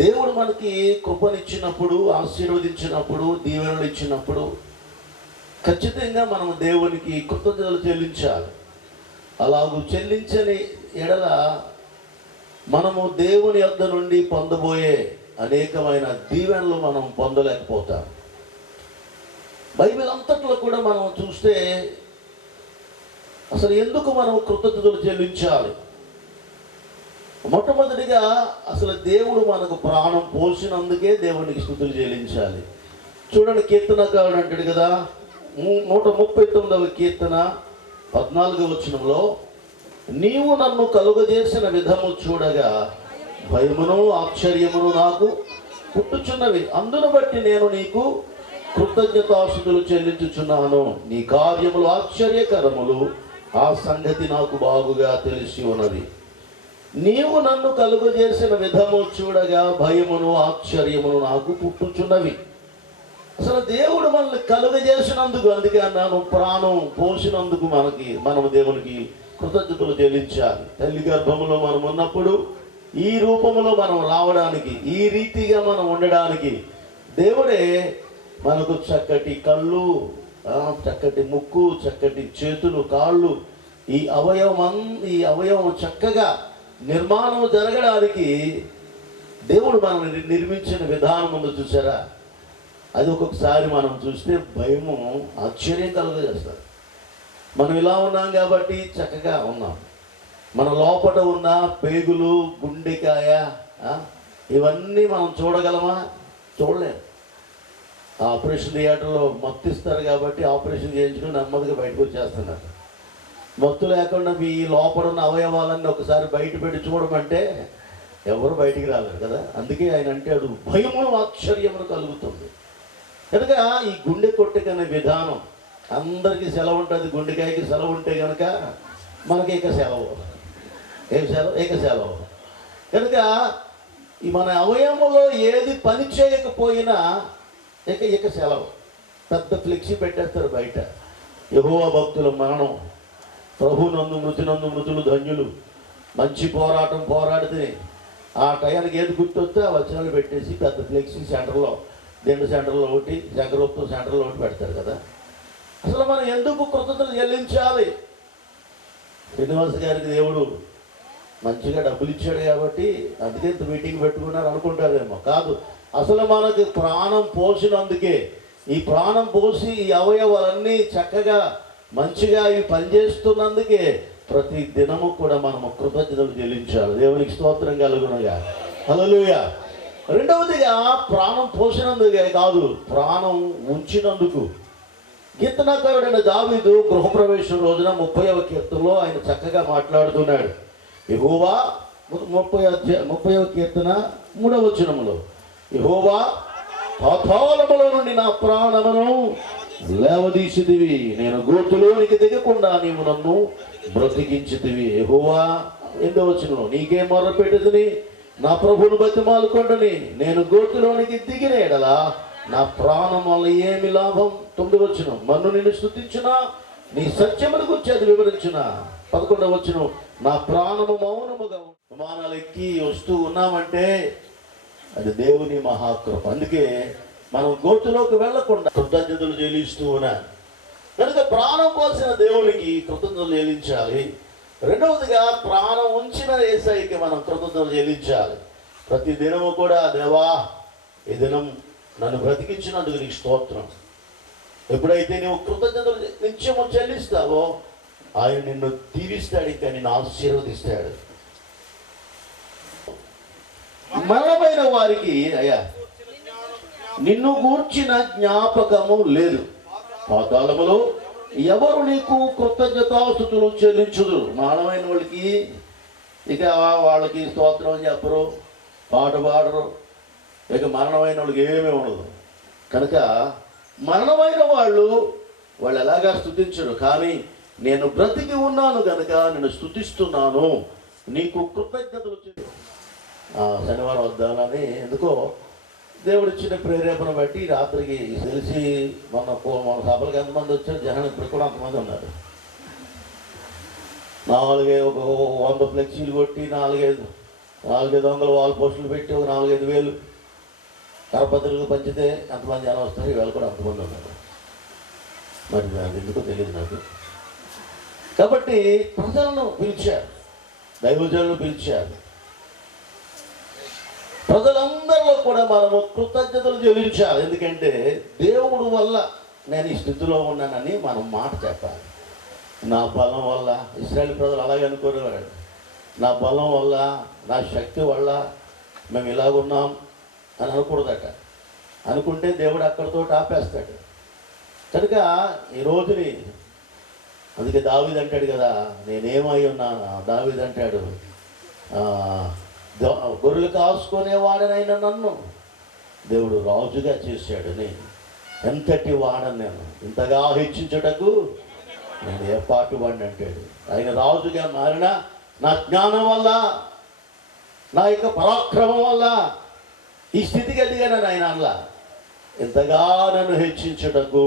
దేవుడు మనకి కృపనిచ్చినప్పుడు, ఆశీర్వదించినప్పుడు, దీవెనలు ఇచ్చినప్పుడు ఖచ్చితంగా మనం దేవునికి కృతజ్ఞతలు చెల్లించాలి. అలాగూ చెల్లించని ఎడల మనము దేవుని యొద్ద నుండి పొందబోయే అనేకమైన దీవెనలు మనం పొందలేకపోతాం. బైబిల్ అంతట్లో కూడా మనం చూస్తే అసలు ఎందుకు మనం కృతజ్ఞతలు చెల్లించాలి? మొట్టమొదటిగా అసలు దేవుడు మనకు ప్రాణం పోసినందుకే దేవునికి స్తుతులు చెల్లించాలి. చూడండి, కీర్తనకారుడు అంటాడు కదా, 139వ కీర్తన 14వ వచనంలో, నీవు నన్ను కలుగజేసిన విధము చూడగా భయమును ఆశ్చర్యమును నాకు పుట్టుచున్నవి, అందును బట్టి నేను నీకు కృతజ్ఞతాస్తుతులు చెల్లించుచున్నాను. నీ కార్యములు ఆశ్చర్యకరములు, ఆ సంగతి నాకు బాగుగా తెలిసి ఉన్నది. నీవు నన్ను కలుగజేసిన విధము చూడగా భయమును ఆశ్చర్యమును నాకు పుట్టుచున్నవి. అసలు దేవుడు మనల్ని కలుగజేసినందుకు, అందుకే అన్నాను, ప్రాణం పోసినందుకు మనము దేవునికి కృతజ్ఞతలు చెల్లించాలి. తల్లి గర్భములో మనం ఉన్నప్పుడు ఈ రూపములో మనం రావడానికి, ఈ రీతిగా మనం ఉండడానికి దేవుడే మనకు చక్కటి కళ్ళు, చక్కటి ముక్కు, చక్కటి చేతులు, కాళ్ళు, ఈ అవయవం చక్కగా నిర్మాణం జరగడానికి దేవుడు మనల్ని నిర్మించిన విధానం ముందు చూసారా? అది ఒక్కొక్కసారి మనం చూస్తే భయము, ఆశ్చర్యం కలుగజేస్తారు. మనం ఇలా ఉన్నాం కాబట్టి చక్కగా ఉన్నాం. మన లోపల ఉన్న పేగులు, గుండెకాయ, ఇవన్నీ మనం చూడగలమా? చూడలేము. ఆపరేషన్ థియేటర్లో మత్తు ఇస్తారు కాబట్టి ఆపరేషన్ చేయించుకుని నెమ్మదిగా బయటకు వచ్చేస్తున్నారు. మత్తు లేకుండా మీ లోపల ఉన్న అవయవాలన్నీ ఒకసారి బయట పెట్టి చూడమంటే ఎవరు బయటికి రాలేరు కదా. అందుకే ఆయన అంటాడు, భయమును ఆశ్చర్యమును కలుగుతుంది. కనుక ఈ గుండె కొట్టుకునే విధానం అందరికీ సెలవు ఉంటుంది. గుండెకాయకి సెలవు ఉంటే కనుక మనకి ఏక సెలవు. కనుక ఈ మన అవయవంలో ఏది పని చేయకపోయినా ఇక సెలవు. పెద్ద ఫ్లెక్సీ పెట్టేస్తారు బయట, యెహోవా భక్తుల మరణం, ప్రభునందు మృతినందు మృతులు ధన్యులు, మంచి పోరాటం పోరాడితే ఆ టయానికి ఏది గుర్తొస్తే ఆ వచనాలు పెట్టేసి పెద్ద ఫ్లెక్సీ సెంటర్లో, దిండు సెంటర్లో ఒకటి, శంకరోత్సవం సెంటర్లో ఒకటి పెడతారు కదా. అసలు మనం ఎందుకు కృతజ్ఞతలు చెల్లించాలి? శ్రీనివాస్ గారికి దేవుడు మంచిగా డబ్బులు ఇచ్చాడు కాబట్టి అందుకే మీటింగ్ పెట్టుకున్నారు అనుకుంటారేమో. కాదు, అసలు మనకి ప్రాణం పోసినందుకే, ఈ ప్రాణం పోసి ఈ అవయవాలన్నీ చక్కగా మంచిగా ఇవి పనిచేస్తున్నందుకే ప్రతి దినము కూడా మనము కృతజ్ఞతలు చెల్లించాలి. దేవునికి స్తోత్రం కలుగునగా. హల్లెలూయా. రెండవదిగా ప్రాణం పోసినందుకే కాదు, ప్రాణం ఉంచినందుకు. కీర్తనకారుడైన దావీదు గృహప్రవేశం రోజున 30వ కీర్తనలో ఆయన చక్కగా మాట్లాడుతున్నాడు. యెహోవా 30వ కీర్తన 3వ వచనములో, యెహోవా పాతాళములో నుండి నా ప్రాణమును లేవదీసితివి, నేను గోతులోనికి దిగకుండా నీవు నన్ను బ్రతికించితివి. యెహోవా 8వ వచనంలో, నీకే మొర్ర పెట్టితిని, నా ప్రభువును బతిమాలుకొండని, నేను గోతులోనికి దిగిన ఎడల నా ప్రాణం వల్ల ఏమి లాభం? 9వ వచనం, మన్ను నిన్ను స్తుతించునా, నీ సత్యమును గురించి అది వివరించునా. 11వ వచనం, నా ప్రాణము మౌనముగా. విమానాలు ఎక్కి వస్తూ ఉన్నామంటే అది దేవుని మహాకృప. అందుకే మనం గోతులోకి వెళ్లకుండా కృతజ్ఞతలు చెల్లిస్తూ ఉన్నాను. కనుక ప్రాణం పోసిన దేవునికి కృతజ్ఞతలు చెల్లించాలి. రెండవదిగా ప్రాణం ఉంచిన యేసయ్యకి మనం కృతజ్ఞతలు చెల్లించాలి. ప్రతి దినము కూడా, దేవా ఈ దినం నన్ను బ్రతికించినందుకు నీకు స్తోత్రం. ఎప్పుడైతే నువ్వు కృతజ్ఞతలు నిత్యము చెల్లిస్తావో ఆయన నిన్ను దీవిస్తాడు, ఇంకా నిన్ను ఆశీర్వదిస్తాడు. మరణమైన వారికి అయ్యా నిన్ను గూర్చిన జ్ఞాపకము లేదు, పాతాళములో ఎవరు నీకు కృతజ్ఞతాస్తుతులు చెల్లించుదు. మరణమైన వాళ్ళకి ఇక వాళ్ళకి స్తోత్రం చెప్పరు, పాట పాడరు, ఇక మరణమైన వాళ్ళకి ఏమీ ఉండదు. కనుక మరణమైన వాళ్ళు ఎలాగా స్తుతించరు. కానీ నేను బ్రతికి ఉన్నాను కనుక నేను స్తుతిస్తున్నాను, నీకు కృతజ్ఞతలు. శనివారం వద్దామని ఎందుకో దేవుడు ఇచ్చిన ప్రేరేపణ బట్టి రాత్రికి తెలిసి మన సభలకు ఎంతమంది వచ్చారు, జనం ఇప్పుడు కూడా అంతమంది ఉన్నారు. 100 ఫ్లెక్సీలు కొట్టి 4-5 వాల్ పోస్టులు పెట్టి ఒక 4-5 వేలు కరపత్రికలు పంచితే ఎంతమంది జనం వస్తారు, ఈవేళ కూడా అంతమంది ఉన్నారు. మరి అది ఎందుకో తెలియదు నాకు. కాబట్టి ప్రజలను పిలిచారు, దైవజనులను పిలిచారు. ప్రజలందరిలో కూడా మనము కృతజ్ఞతలు చెల్లించాలి. ఎందుకంటే దేవుడు వల్ల నేను ఈ స్థితిలో ఉన్నానని మనం మాట చెప్పాలి. నా బలం వల్ల, ఇశ్రాయేల్ ప్రజలు అలాగే అనుకునేవారు, నా బలం వల్ల, నా శక్తి వల్ల మేము ఇలాగున్నాం అని అనకూడదట. అనుకుంటే దేవుడు అక్కడితో ఆపేస్తాడు. కనుక ఈ రోజుని అందుకే దావీదు అంటాడు కదా, నేనేమై ఉన్నాను. దావీదు అంటాడు, గొర్రెలు కాసుకునేవాడనైనా నన్ను దేవుడు రాజుగా చేశాడని. ఎంతటి వాడని నేను, ఇంతగా హెచ్చించుటకు నేను ఏర్పాటు వాడిని అంటాడు. ఆయన రాజుగా మారిన నా జ్ఞానం వల్ల, నా యొక్క పరాక్రమం వల్ల ఈ స్థితికి ఎదిగానని ఆయన అలా. ఇంతగా నన్ను హెచ్చించుటకు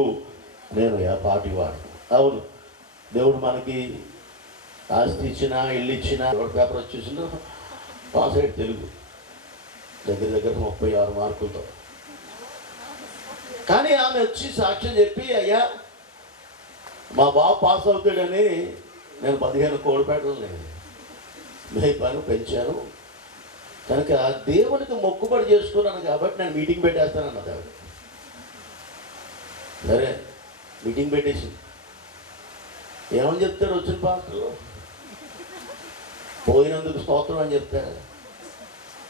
నేను ఏర్పాటు వాడిని. అవును, దేవుడు మనకి ఆస్తి ఇచ్చినా, ఇల్లు ఇచ్చినా, పేపర్ వచ్చేసిందో పాస్ అయ్యాడు తెలుగు దగ్గర 36 మార్కులతో. కానీ ఆమె వచ్చి సాక్ష్యం చెప్పి, అయ్యా మా బాబు పాస్ అవుతాడని నేను 15 కోడిపేటలు మేపాను, పెంచాను, కనుక దేవునికి మొక్కుబడి చేసుకున్నాను కాబట్టి నేను మీటింగ్ పెట్టేస్తానన్న దేవుడు. సరే మీటింగ్ పెట్టేసి ఏమని చెప్తాడు వచ్చిన పాస్టర్లు? పోయినందుకు స్తోత్రం అని చెప్తారు.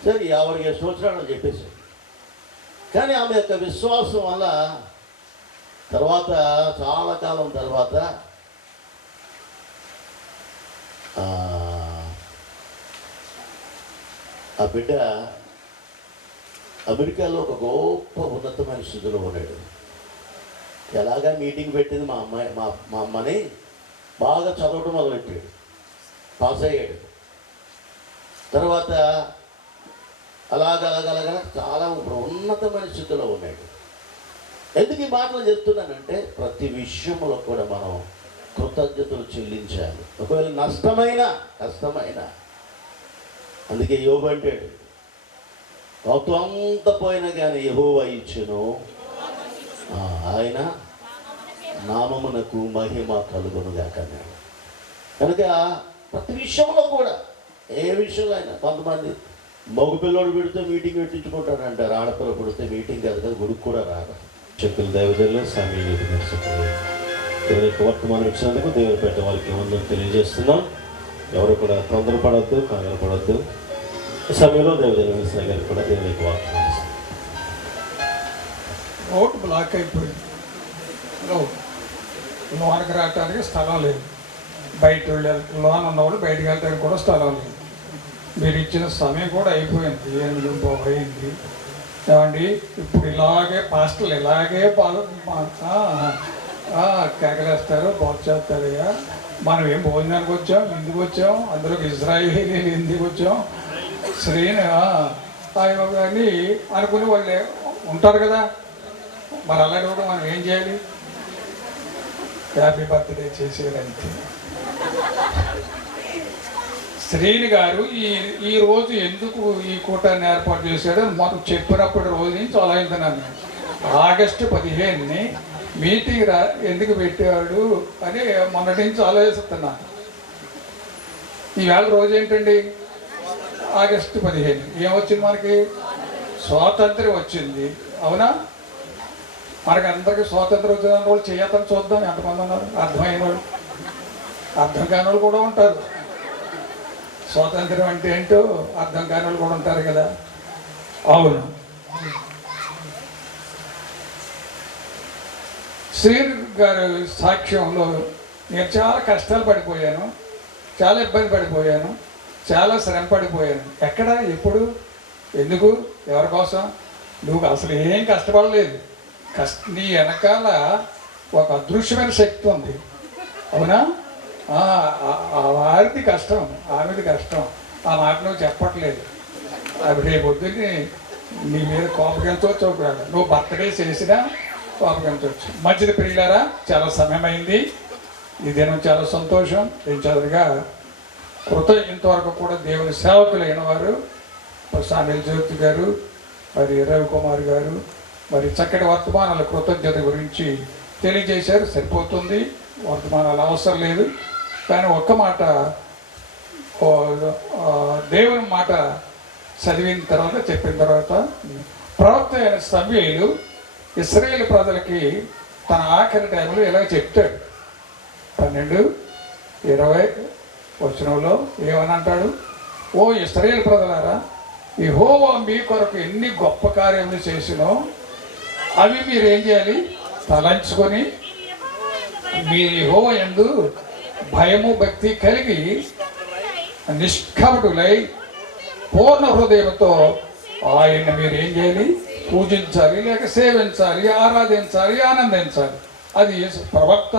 సరే ఎవరికి ಎಷ್ಟು వచ్చాడని చెప్పేసి. కానీ ఆమె యొక్క విశ్వాసం వల్ల తర్వాత చాలా కాలం తర్వాత ఆ బిడ్డ అమెరికాలో ఒక గొప్ప ఉన్నతమైన స్థితిలో ఉన్నాడు. ఎలాగా మీటింగ్ పెట్టింది మా అమ్మని బాగా చదవడం మొదలెట్టాడు, పాస్ అయ్యాడు. తర్వాత అలాగ చాలా ఉన్నతమైన స్థితిలో ఉన్నాడు. ఎందుకు ఈ మాటలు చెప్తున్నానంటే ప్రతి విషయంలో కూడా మనం కృతజ్ఞతలు చెల్లించాలి. ఒకవేళ కష్టమైన అందుకే యోబు అంటాడు, మొత్తం అంతా పోయినా కానీ యెహోవా ఇచ్చెను, ఆయన నామమునకు మహిమ కలుగునుగాక అన్నాడు. కనుక ప్రతి విషయంలో కూడా, ఏ విషయంలో అయినా, కొంతమంది మగ పిల్లోడు పెడితే మీటింగ్ పెట్టించుకుంటారు అంటారు, ఆడపిల్ల పెడితే మీటింగ్ కాదు కదా, గుడికి కూడా రాదు. చెక్కుల దైవజనులు సమీలు దేవునికి వర్తమానం ఇచ్చినందుకు దేవుని పెట్ట వారికి ఉందని తెలియజేస్తున్నాం. ఎవరు కూడా తొందరపడద్దు, కంగారు పడద్దు. సమయంలో దైవజనులు విశ్వ గారికి కూడా దేవునికి వర్తమానం ఇస్తాం. రోడ్ బ్లాక్ అయిపోయింది, లోనకి రావడానికి స్థలం లేదు, బయట లోన్ ఉన్నవాళ్ళు బయటకు వెళ్ళడానికి కూడా స్థలం లేదు. మీరు ఇచ్చిన సమయం కూడా అయిపోయింది, 8:30 అయింది. ఏమండి ఇప్పుడు ఇలాగే పాస్టర్లు ఇలాగే కేకలేస్తారు, చేస్తారయ్యా. మనం ఏం భోజనానికి వచ్చాం, ఎందుకు వచ్చాం, అందులోకి ఇజ్రాయేలీలు ఎందుకు వచ్చాం, శ్రీని అని అనుకుని వాళ్ళు ఉంటారు కదా. మరి అలాంటి కూడా మనం ఏం చేయాలి? Happy birthday చేసేయాలంటే. శ్రీని గారు ఈ రోజు ఎందుకు ఈ కూటాన్ని ఏర్పాటు చేశాడో మాకు చెప్పినప్పటి రోజు నుంచి ఆలోచిస్తున్నాను. ఆగస్టు 15ని మీటింగ్ ఎందుకు పెట్టాడు అని మొన్నటి నుంచి ఆలోచిస్తున్నాను. ఈవేళ రోజు ఏంటండి? ఆగస్టు 15. ఏమొచ్చింది మనకి? స్వాతంత్ర్యం వచ్చింది, అవునా? మనకి అందరికీ స్వాతంత్రం వచ్చిన వాళ్ళు చేయతని చూద్దాం ఎంతమంది ఉన్నారు. అర్థమైన వాళ్ళు, అర్థం కాని వాళ్ళు కూడా ఉంటారు. స్వాతంత్రం అంటే ఏంటో అర్థం కాని వాళ్ళు కూడా ఉంటారు కదా. అవును, శ్రీని గారి సాక్ష్యంలో నేను చాలా కష్టాలు పడిపోయాను, చాలా ఇబ్బంది పడిపోయాను, చాలా శ్రమ పడిపోయాను. ఎక్కడ, ఎప్పుడు, ఎందుకు, ఎవరి కోసం? నువ్వు అసలు ఏం కష్టపడలేదు. నీ వెనకాల ఒక అదృశ్యమైన శక్తి ఉంది, అవునా? వారిది కష్టం, ఆమెది కష్టం. ఆ మాట నువ్వు చెప్పట్లేదు. అవి రేపు పొద్దున్నే నీ మీద కోపగించవచ్చు ఒకవేళ నువ్వు బర్త్డే చేసినా కోపగించవచ్చు. మంచిది ప్రియులారా, చాలా సమయం అయింది. ఈ దినం చాలా సంతోషం. పెంచారుగా ఇంతవరకు కూడా దేవుని సేవకులైన వారు సానిల్ జ్యోతి గారు, మరి రవికుమార్ గారు మరి చక్కటి వర్తమానాల కృతజ్ఞత గురించి తెలియజేశారు. సరిపోతుంది, వర్తమానాలు అవసరం లేదు. కానీ ఒక్క మాట, దేవుని మాట చదివిన తర్వాత చెప్పిన తర్వాత ప్రవక్త అయిన సమూయేలు ఇశ్రాయేలు ప్రజలకి తన ఆఖరి టైంలో ఇలా చెప్తాడు. 12:20 వచనంలో ఏమని అంటాడు? ఓ ఇశ్రాయేలు ప్రజలారా, యెహోవా మీ కొరకు ఎన్ని గొప్ప కార్యములు చేసినో అవి మీరేం చేయాలి? తలంచుకొని మీరు యెహోవా యందు భయము భక్తి కలిగి నిష్కపటులై పూర్ణ హృదయంతో ఆయన్ని మీరు ఏం చేయాలి? పూజించాలి, లేక సేవించాలి, ఆరాధించాలి, ఆనందించాలి. అది ప్రవక్త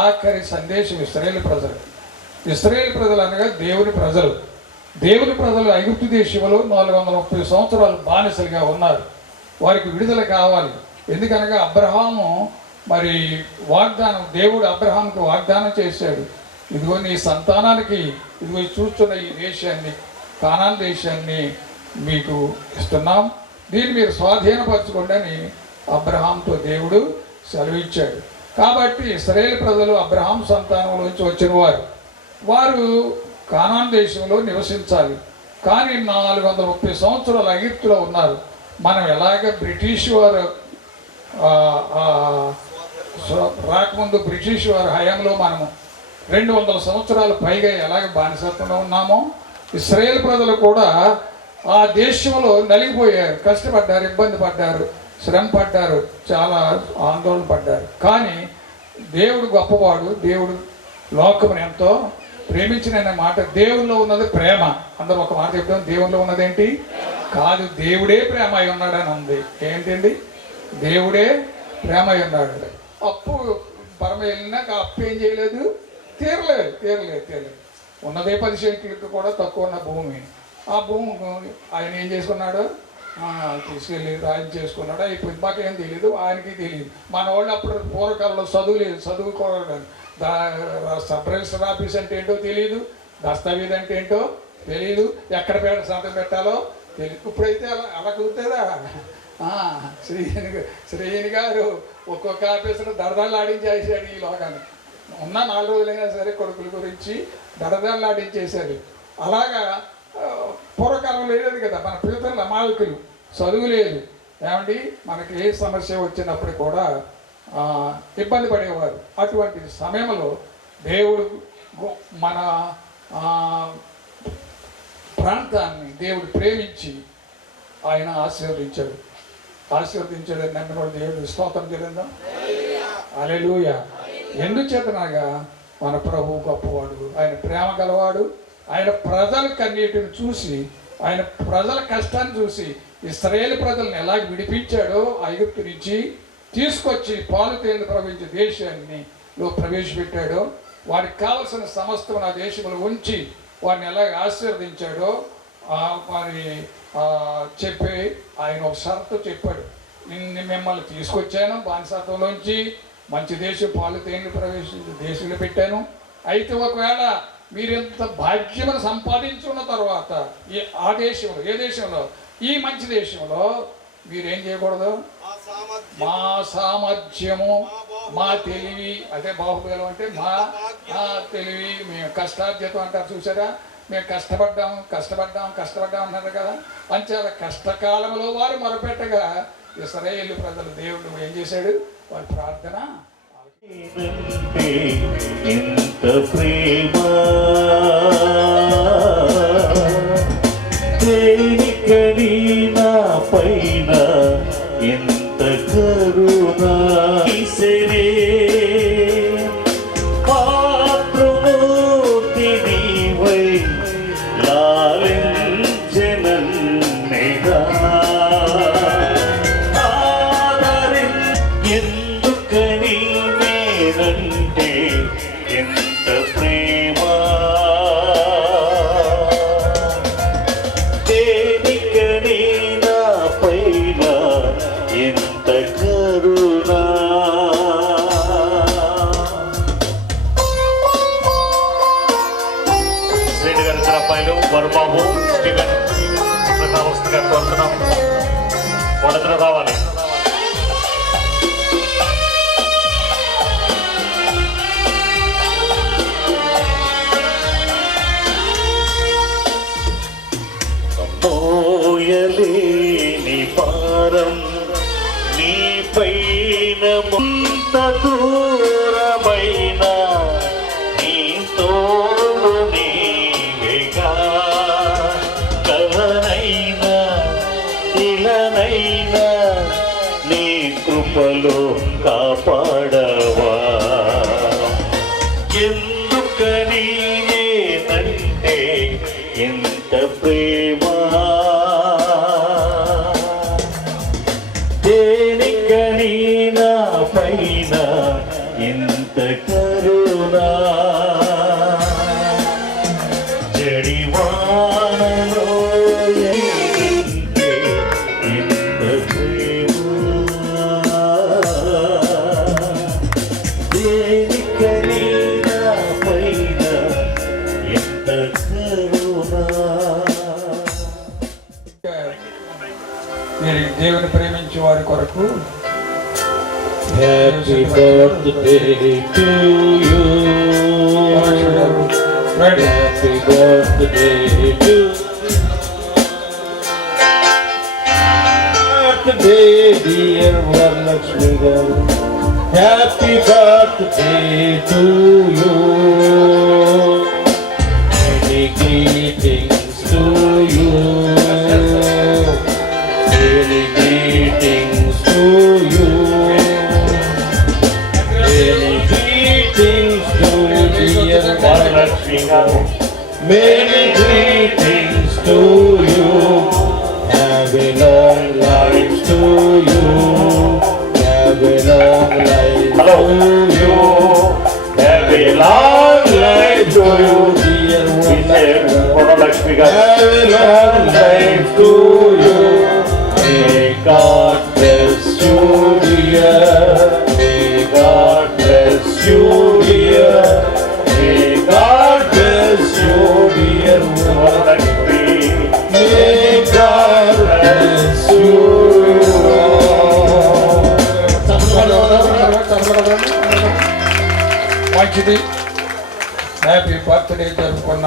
ఆఖరి సందేశం ఇశ్రాయేలు ప్రజలు. ఇశ్రాయేలు ప్రజలు అనగా దేవుని ప్రజలు. దేవుని ప్రజలు ఐగుప్తు దేశంలో 430 సంవత్సరాలు బానిసలుగా ఉన్నారు. వారికి విడుదల కావాలి. ఎందుకనగా అబ్రహాము మరి వాగ్దానం, దేవుడు అబ్రహాంకు వాగ్దానం చేశాడు, ఇదిగో నీ సంతానానికి ఇదిగో చూస్తున్న ఈ దేశాన్ని, కానాన్ దేశాన్ని మీకు ఇస్తున్నాం, దీన్ని మీరు స్వాధీనపరచుకోండి అని అబ్రహాంతో దేవుడు సెలవిచ్చాడు. కాబట్టి ఇశ్రాయేలు ప్రజలు అబ్రహాం సంతానంలోంచి వచ్చిన వారు కానాన్ దేశంలో నివసించాలి. కానీ 430 సంవత్సరాలు ఐగుప్తులో ఉన్నారు. మనం ఎలాగ బ్రిటిష్ వారు రాకముందు బ్రిటిష్ వారి హయాంలో మనము 200 సంవత్సరాలు పైగా ఎలాగ బానిసత్వంలో ఉన్నామో, ఇశ్రాయేలు ప్రజలు కూడా ఆ దేశంలో నలిగిపోయారు, కష్టపడ్డారు, ఇబ్బంది పడ్డారు, శ్రమ పడ్డారు, చాలా ఆందోళన పడ్డారు. కానీ దేవుడు గొప్పవాడు. దేవుడు లోకమును ఎంతో ప్రేమించిన మాట, దేవుల్లో ఉన్నది ప్రేమ. అందరూ ఒక మాట చెప్తాం, దేవుల్లో ఉన్నదేంటి? కాదు, దేవుడే ప్రేమ అయి ఉన్నాడని ఉంది. ఏంటండి? దేవుడే ప్రేమ అయి ఉన్నాడు. అప్పు పరమ వెళ్ళినాక అప్పు ఏం చేయలేదు, తీరలేదు. ఉన్నదే 10 సెంట్లకు కూడా తక్కువ ఉన్న భూమి. ఆ భూమి ఆయన ఏం చేసుకున్నాడు? తీసుకెళ్ళి రాజు చేసుకున్నాడు. అయిపోయింది. మాకేం తెలియదు, ఆయనకి తెలియదు. మన వాళ్ళు అప్పుడు పూర్వకాలంలో చదువుకోవడం సబ్ రిజిస్టర్ ఆఫీస్ అంటే ఏంటో తెలియదు, దస్తావేజ్ అంటే ఏంటో తెలియదు, ఎక్కడ సంతకం పెట్టాలో తెలియదు. ఇప్పుడైతే అలా కుదురుతుందా? శ్రీని గారు ఒక్కొక్క ఆఫీసులో దడదళ్ళు ఆడించేసాడు ఈ లోకాన్ని. ఉన్న 4 రోజులైనా సరే కొడుకుల గురించి దడదళ్ళు ఆడించేశారు. అలాగా పూర్వకాలంలో లేదు కదా, మన పిల్లలు అమాయకులు, చదువు లేదు. ఏమండి, మనకి ఏ సమస్య వచ్చినప్పుడు కూడా ఇబ్బంది పడేవారు. అటువంటి సమయంలో దేవుడు మన ప్రాంతాన్ని దేవుడు ప్రేమించి ఆయన ఆశీర్వదించాడు. నమ్మిన వాళ్ళు దేవుడు స్తోత్రం చెల్లిందాం. హల్లెలూయా. ఎందుచేతనగా మన ప్రభు గొప్పవాడు, ఆయన ప్రేమ గలవాడు. ఆయన ప్రజల కన్నీటిని చూసి, ఆయన ప్రజల కష్టాన్ని చూసి ఇశ్రాయేలు ప్రజలను ఎలా విడిపించాడో ఐగుప్తు నుంచి తీసుకొచ్చి పాలు తేనెలు ప్రవహించే దేశాన్ని ప్రవేశపెట్టాడో, వారికి కావలసిన సమస్తం ఆ దేశంలో ఉంచి వారిని ఎలాగ ఆశీర్వదించాడో వారి చెప్పి ఆయన ఒక షరతు చెప్పాడు. మిమ్మల్ని తీసుకొచ్చాను బానిసత్వంలోంచి, మంచి దేశం పాలు తేనెలు ప్రవేశించే దేశంలో పెట్టాను. అయితే ఒకవేళ మీరెంత భాగ్యమును సంపాదించుకున్న తర్వాత ఆ దేశంలో, ఏ దేశంలో? ఈ మంచి దేశంలో మీరేం చేయకూడదు? మా సామర్థ్యము, మా తెలివి, అదే బాహుబలం అంటే మా తెలివి, మేము కష్టార్జితం అంటారు చూసారా, మేము కష్టపడ్డాం అన్నారు కదా. అంచేత కష్టకాలంలో వారు మొరపెట్టగా ఇశ్రాయేలు ప్రజలు దేవుడు ఏం చేశాడు? వారి ప్రార్థన ఎంత ప్రేమ దేనికని నా పైన ఎంత కరుణా సరే పాత్రమూర్తి నీవై లాలించెనన్నెగా ఎందుకని నేనంటే ఎంత ప్రేమ దేని రావాల్సిందిగా కోరుతున్నాం. మొదట్లో రావాలి. మోయలేని భారం నీ పైన ముంత దూరమైన నీ తోడు నీవేగా కలనైనా ఇలనైనా నీ కృపలో కాపాడవా. ఎందుకని నేనంటే ఎంత ప్రేమ, దేనికని నా పైన ఎంత కరుణా. జడివానలో ఎంతే ఎంత ప్రేమ, దేనికని నా పైన ఎంత కరుణా. మీరు దేవుని ప్రేమించే వారి కొరకు Happy birthday to you. Ready? Happy birthday to you. Birthday, dear Varalakshmi garu. Happy birthday to you. Many greetings to you. Many greetings to you. Many greetings to dear Varalakshmi garu. Many greetings to you. Have a long life to you. Have a long life Hello. to you. Have a long life to you. Dear Varalakshmi గారు. Have a long life to you. May God bless you, dear. May God bless you, dear. May God bless you, dear. Varalakshmi. May God bless you. మంచిది. Happy birthday జరుపుకున్న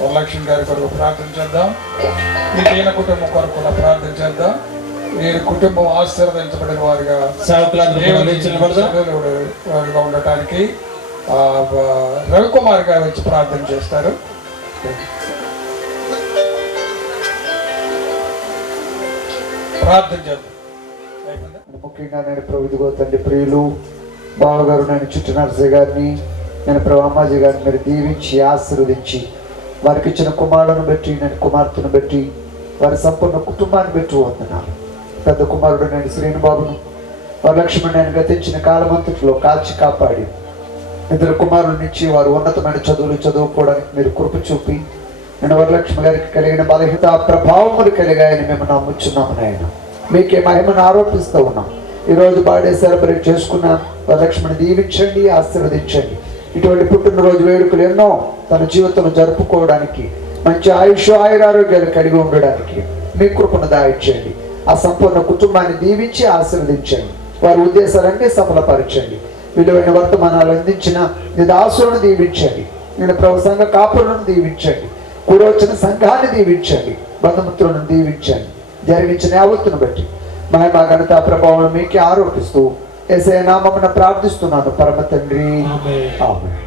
వరలక్ష్మి గారి కొరకు ప్రార్థన చేద్దాం. మీ దీన కుటుంబం కొరకు కూడా ప్రార్థన చేద్దాం. వీరి కుటుంబం ఆశీర్వదించబడిన వారిగా వారిగా ఉండటానికి రవికుమార్ గారు వచ్చి ప్రార్థన చేస్తారు. ప్రార్థన చేద్దాం. ముఖ్యంగా నేను ప్రభు ఇదిగో తండ్రి ప్రియులు బావగారు నేను చుట్టూ నరసయ్య గారిని నేను ప్రభు అమ్మాజీ గారిని మీరు దీవించి ఆశీర్వదించి వారికి ఇచ్చిన కుమారులను బట్టి నేను కుమార్తెను బట్టి వారి సంపూర్ణ కుటుంబాన్ని బట్టి వందనాలు. పెద్ద కుమారుడు నేను శ్రీనుబాబును వరలక్ష్మి నేను గతించిన కాలమంతటిలో కాల్చి కాపాడి ఇద్దరు కుమారులనిచ్చి వారు ఉన్నతమైన చదువులు చదువుకోవడానికి మీరు కృప చూపి నేను వరలక్ష్మి గారికి కలిగిన బలహీనత ప్రభావములు కలిగాయని మేము నమ్ముచున్నాము నాయన. మీకే మహిమను ఆరోపిస్తూ ఉన్నాం. ఈరోజు బర్త్డే సెలబ్రేట్ చేసుకున్నాం. వరలక్ష్మిని దీవించండి, ఆశీర్వదించండి. ఇటువంటి పుట్టినరోజు వేడుకలు ఎన్నో తన జీవితంలో జరుపుకోవడానికి మంచి ఆయుష్ ఆయురారోగ్యాలు కలిగి ఉండడానికి మీ కృపను దాయిచ్చండి. ఆ సంపూర్ణ కుటుంబాన్ని దీవించి ఆశీర్వదించండి. వారి ఉద్దేశాలన్నీ సఫలపరచండి. విలువైన వర్తమానాలు అందించిన నీ దాసులను దీవించండి. నేను ప్రభు సంఘ కాపులను దీవించండి. కూడొచ్చిన సంఘాన్ని దీవించండి. బంధుమిత్రులను దీవించండి. జరిగించిన యావత్తును బట్టి మహిమ ఘనత ప్రభావం మీకే ఆరోపిస్తూ యేసయ్య నామమున ప్రార్థిస్తున్నాను పరమ తండ్రి. ఆమేన్.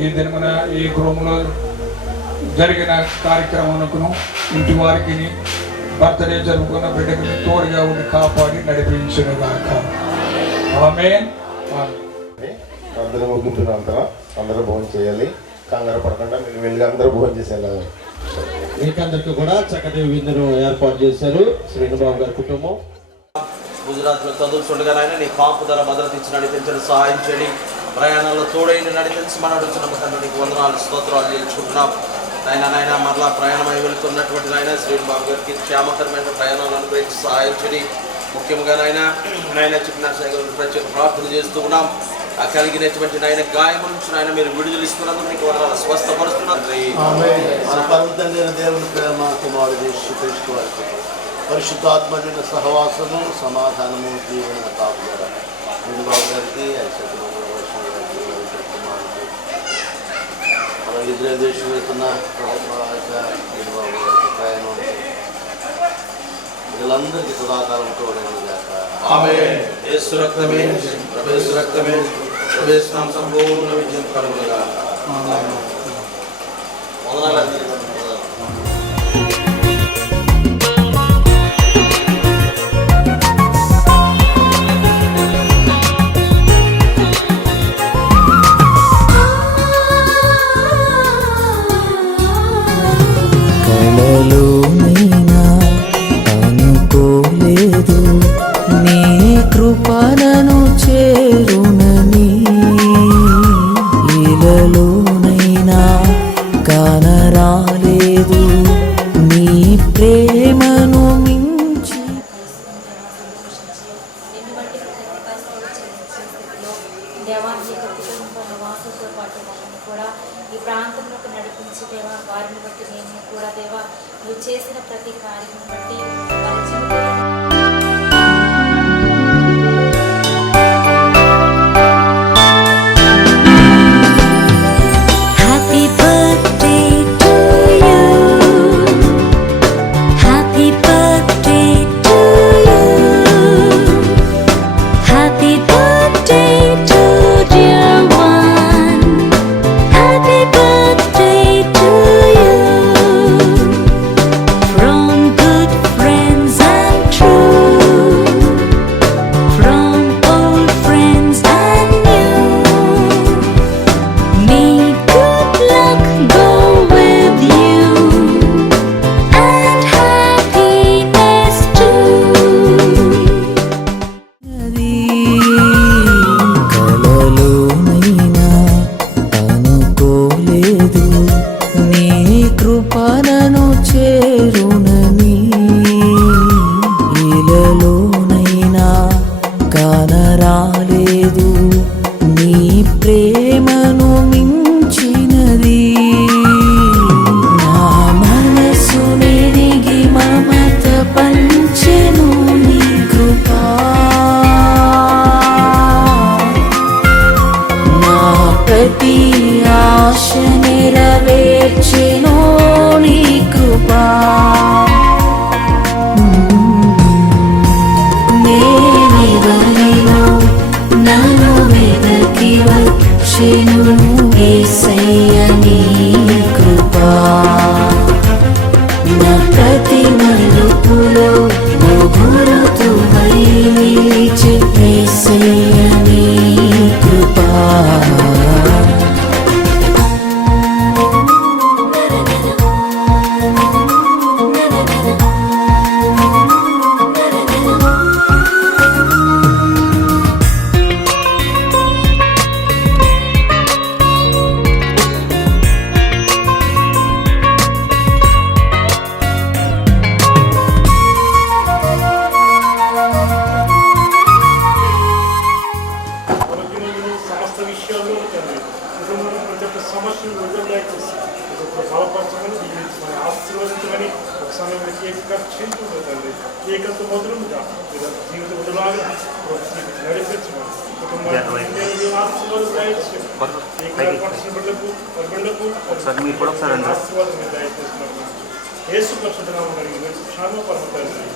ఈ దినమున ఈ గృహంలో జరిగిన కార్యక్రమాలను ఇంటి వారికి బర్త్డే జరుపుకున్న బిడ్డకు తోడుగా ఉండి కాపాడి నడిపించును గాక. ఆమేన్. అందరూ ముగింపునంతా అందరూ భోజనం చేయాలి. కంగారు పడకుండా మీరు వెళ్ళి అందరూ భోజనం చేసేయాలి. మీకందరికీ కూడా చక్కటి విందును ఏర్పాటు చేశారు శ్రీనుబాబు గారి కుటుంబం. గుజరాత్లో చదువుతుండగానైనా నీ కాపుదల భద్రత ఇచ్చి నడిపించడం సహాయం చేయండి. ప్రయాణంలో తోడైన నడిపించి మన అడుగుతున్న తండ్రి నీకు వందనాలు స్తోత్రాలు చేయించుకుంటున్నాం. నాయన మరలా ప్రయాణమై వెళుతున్నటువంటి నాయన శ్రీనుబాబు గారికి క్షేమకరమైన ప్రయాణాలు అనుగ్రహించి సహాయం చేయండి. ముఖ్యంగా నాయన చెప్పిన ప్రత్యేక ప్రార్థన చేస్తూ ఉన్నాం. ఆ కలిగినటువంటి నాయన గాయముల నుంచి నాయన మీరు విడుదల ఇస్తున్నందుకు మీకు వందనాలు. స్వస్థపరుస్తున్నారు. మన పరమ తండ్రి అయిన దేవుని ప్రేమ, కుమారుడు యేసుక్రీస్తు వారి కృప, పరిశుద్ధాత్మమైన సహవాసము, సమాధానము, దీవెన కాపుదల బాబు గారికి, మన ఇజ్రాయెల్ దేశం వెళ్తున్న ప్రయాణం వీళ్ళందరికీ సదాకాలం తోడని గాక. యేసు రక్తమే, యేసు రక్తమే, యేసు నామ సంపూర్ణ విజయం కలుగునుగా. వందనాలు. కలలోనైనా అనుకోలేదు నీ కృపణను చేరునని, ఇలలోనైనా కానరాలేదు నీ ప్రేమను మించి. దేవాన్ని వాసుతో పాటు మమ్మల్ని కూడా ఈ ప్రాంతంలోకి నడిపించి దేవా, వారిని బట్టి నేను కూడా దేవా, నువ్వు చేసిన ప్రతి కార్యం బట్టి వారి జీవితంలో Happy birthday to you. Happy birthday to you. Happy birthday to dear one. Happy birthday to you. From good friends and true. From old friends and new. May good luck go with you and happiness too. కలలోనైనా అనుకోలేదు నీ కృపణను చేరునని, ఇలలోనైనా కానరాలేదు నీ ప్రేమను మించినది. నా మనసు నెరిగి మమత పంచెను నీ కృపా, నా ప్రతి ఆశ నెరవేర్చెను నీ కృపా. నేనివనిలో నన్ను వెదకి వచ్చెను యేసయ్య నీ కృపా. నా ప్రతి మలుపులో గురుతువై నిలిచి యేసయ్య నీ కృపా. సమస్త విషయాల్లో తండ్రి కుటుంబంలో ప్రతి ఒక్క సమస్యను విడుదల చేసి బలపరచమని దీవించమని ఆశీర్వదించమని ఒక సమయం ఏకగా చింతుడు తండ్రి ఏకంత మొదలుగా జీవిత విడుదలాగా నడిపించమని కుటుంబాన్ని ఆశీర్వాదం దయచేసి బిడ్డలకు ఆశీర్వాదం దయచేస్తున్నారు. యేసు పరిశుద్ధ నామమున అడిగి క్షేమ పరమ తండ్రి.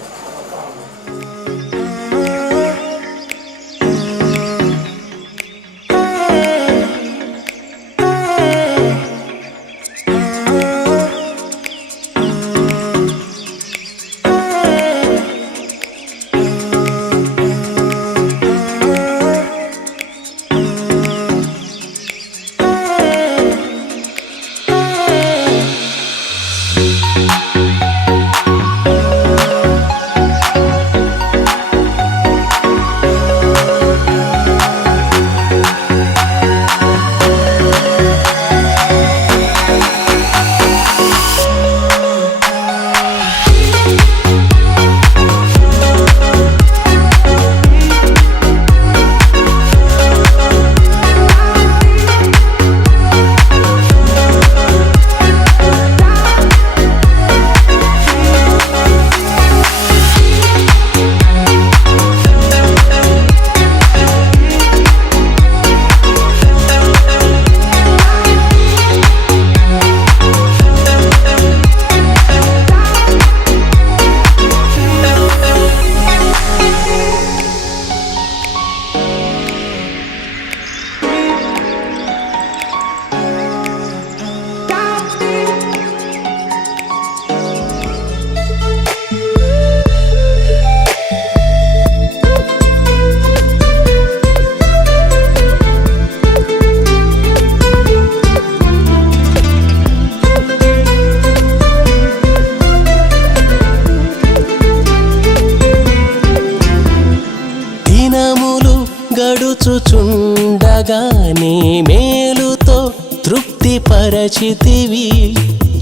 చూచుచుండగానే మేలుతో తృప్తిపరచితివి.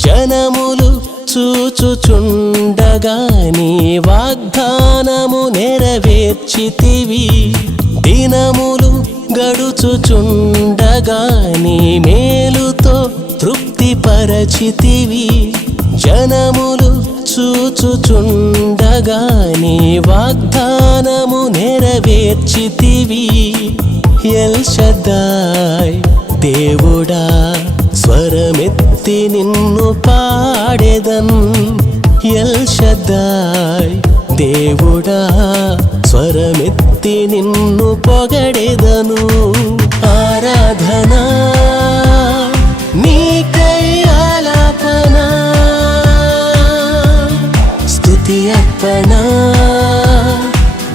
జనములు చూచుచుండగానే వాగ్దానము నెరవేర్చితివి. దినములు గడుచుచుండగానే మేలుతో తృప్తిపరచితివి. జనములు చూచుచుండగానే వాగ్దానము నెరవేర్చితివి. ఎల్ షద్దాయ్ దేవుడా స్వరమెత్తి నిన్ను పాడెదన్. ఎల్ షద్దాయ్ దేవుడా స్వరమెత్తి నిన్ను పొగడెదను. ఆరాధనా నీకై ఆలాపన, స్తుతి అర్పణ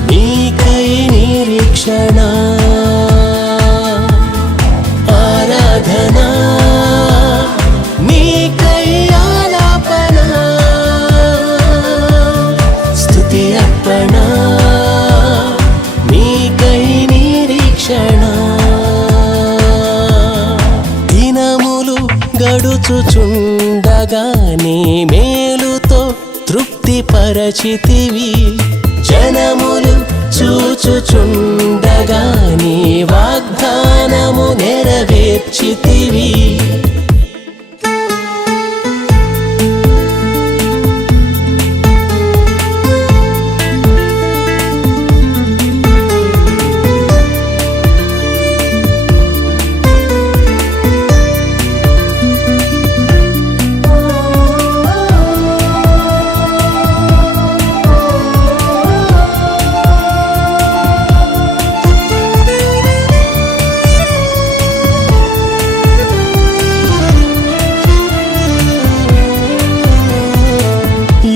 నీకై నిరీక్షణ. ఆరాధనా నీకై ఆలాపన, స్తుతి అర్పణ నీకై నిరీక్షణ. దినములు గడుచుచుండగానే మేలుతో తృప్తిపరచితివి. జనములు చూచుచుండగానే వాగ్దానము నెరవేర్చితివి.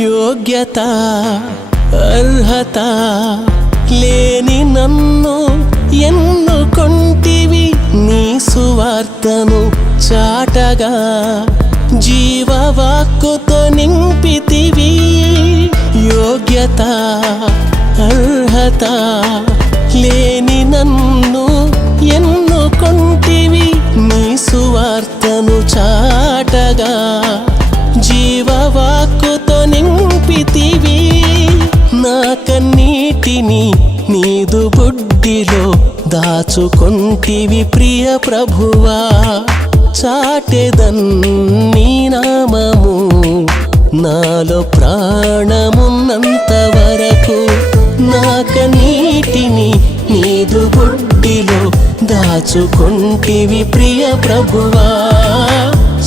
యోగ్యత అర్హత లేని నన్ను ఎన్నుకొంటివి. నీ సువార్తను చాటగా జీవవాక్కుతో నింపితివి. యోగ్యత అర్హత లేని నన్ను ఎన్నుకొంటివి. నీ సువార్తను చాటగా జీవవాక్కుతో నింపితివి. నా కన్నీటిని నీదు బుడ్డిలో దాచుకొంటివి ప్రియ ప్రభువా. చాటెదన్ నీ నామము నాలో ప్రాణమున్నంత వరకు. నా కన్నీటిని నీదు బుడ్డిలో దాచుకొంటివి ప్రియ ప్రభువా.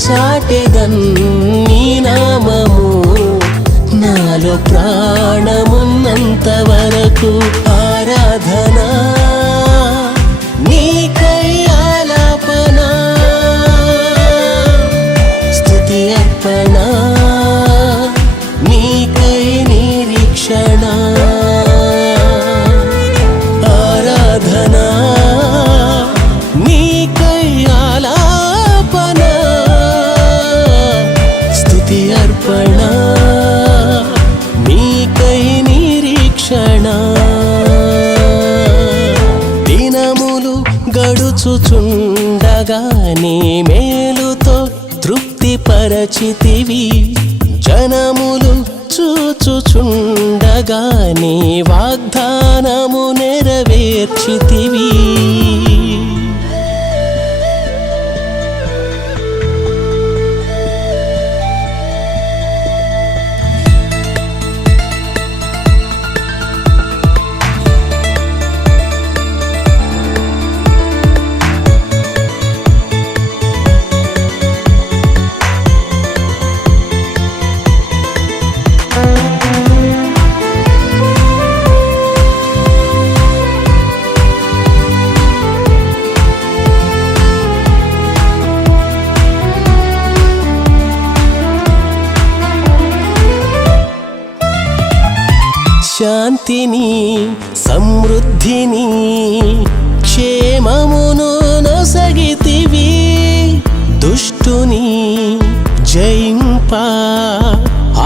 చాటెదన్ నీ నామము నాలో ప్రాణమున్నంత వరకు. ఆరాధనా నీకై ఆలాపన, స్తుతి అర్పణ నీకై నిరీక్షణ. ఆరాధనా నీకై ఆలాపన, స్తుతి అర్పణ నీకై నిరీక్షణ. దినములు గడుచుచుండగానే మేలుతో తృప్తిపరచితివి. జనములు చూచుచుండగానే వాగ్దానము నెరవేర్చితివి. శాంతిని సమృద్ధిని క్షేమమును నొసగితివి. దుష్టుని జయింప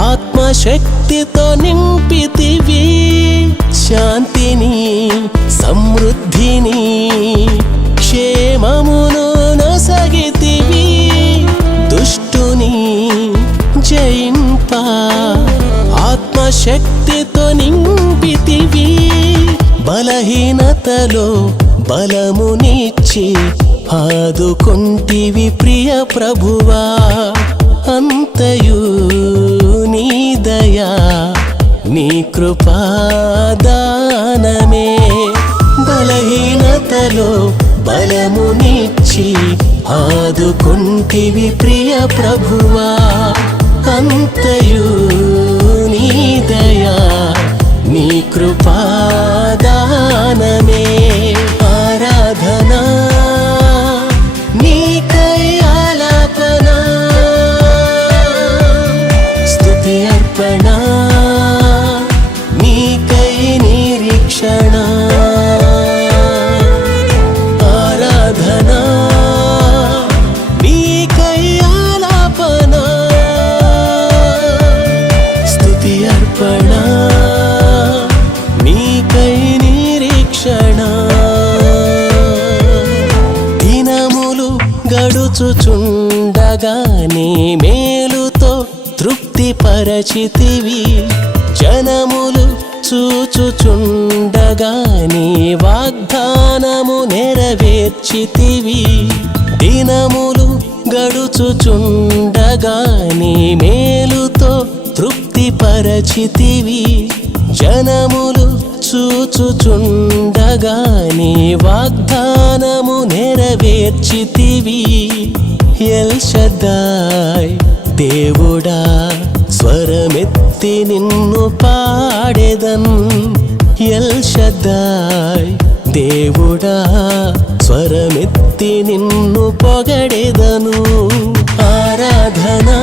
ఆత్మశక్తితో నింపితివి. శాంతిని సమృద్ధిని బలహీనతలో బలమునిచ్చి ఆదుకొంటివి ప్రియ ప్రభువా. అంతయు నీ దయా నీ కృపాదానమే. బలహీనతలో బలమునిచ్చి ఆదుకొంటివి ప్రియ ప్రభువా. అంతయు నీ దయా నీ కృపాదానమే. ఆరాధనా నీకై ఆలాపన, స్తుతి అర్పణ నీకై నిరీక్షణ. ఆరాధనా నీకై ఆలాపన, స్తుతి అర్పణ నీకై నిరీక్షణ. దినములు గడుచుచుండగా నీ మేలుతో తృప్తిపరచితివి. జనములు చూచుచుండగా నీ వాగ్దానము నెరవేర్చితివి. దినములు గడుచుచుండగా నీ మేలుతో తృప్తిపరచితివి. జనములు చూచుచుండగా నీ వాగ్దానము నెరవేర్చితివి. ఎల్ షద్దాయ్ దేవుడా స్వరమెత్తి నిన్ను పాడెదన్. ఎల్ షద్దాయ్ దేవుడా స్వరమెత్తి నిన్ను పొగడెదను. ఆరాధనా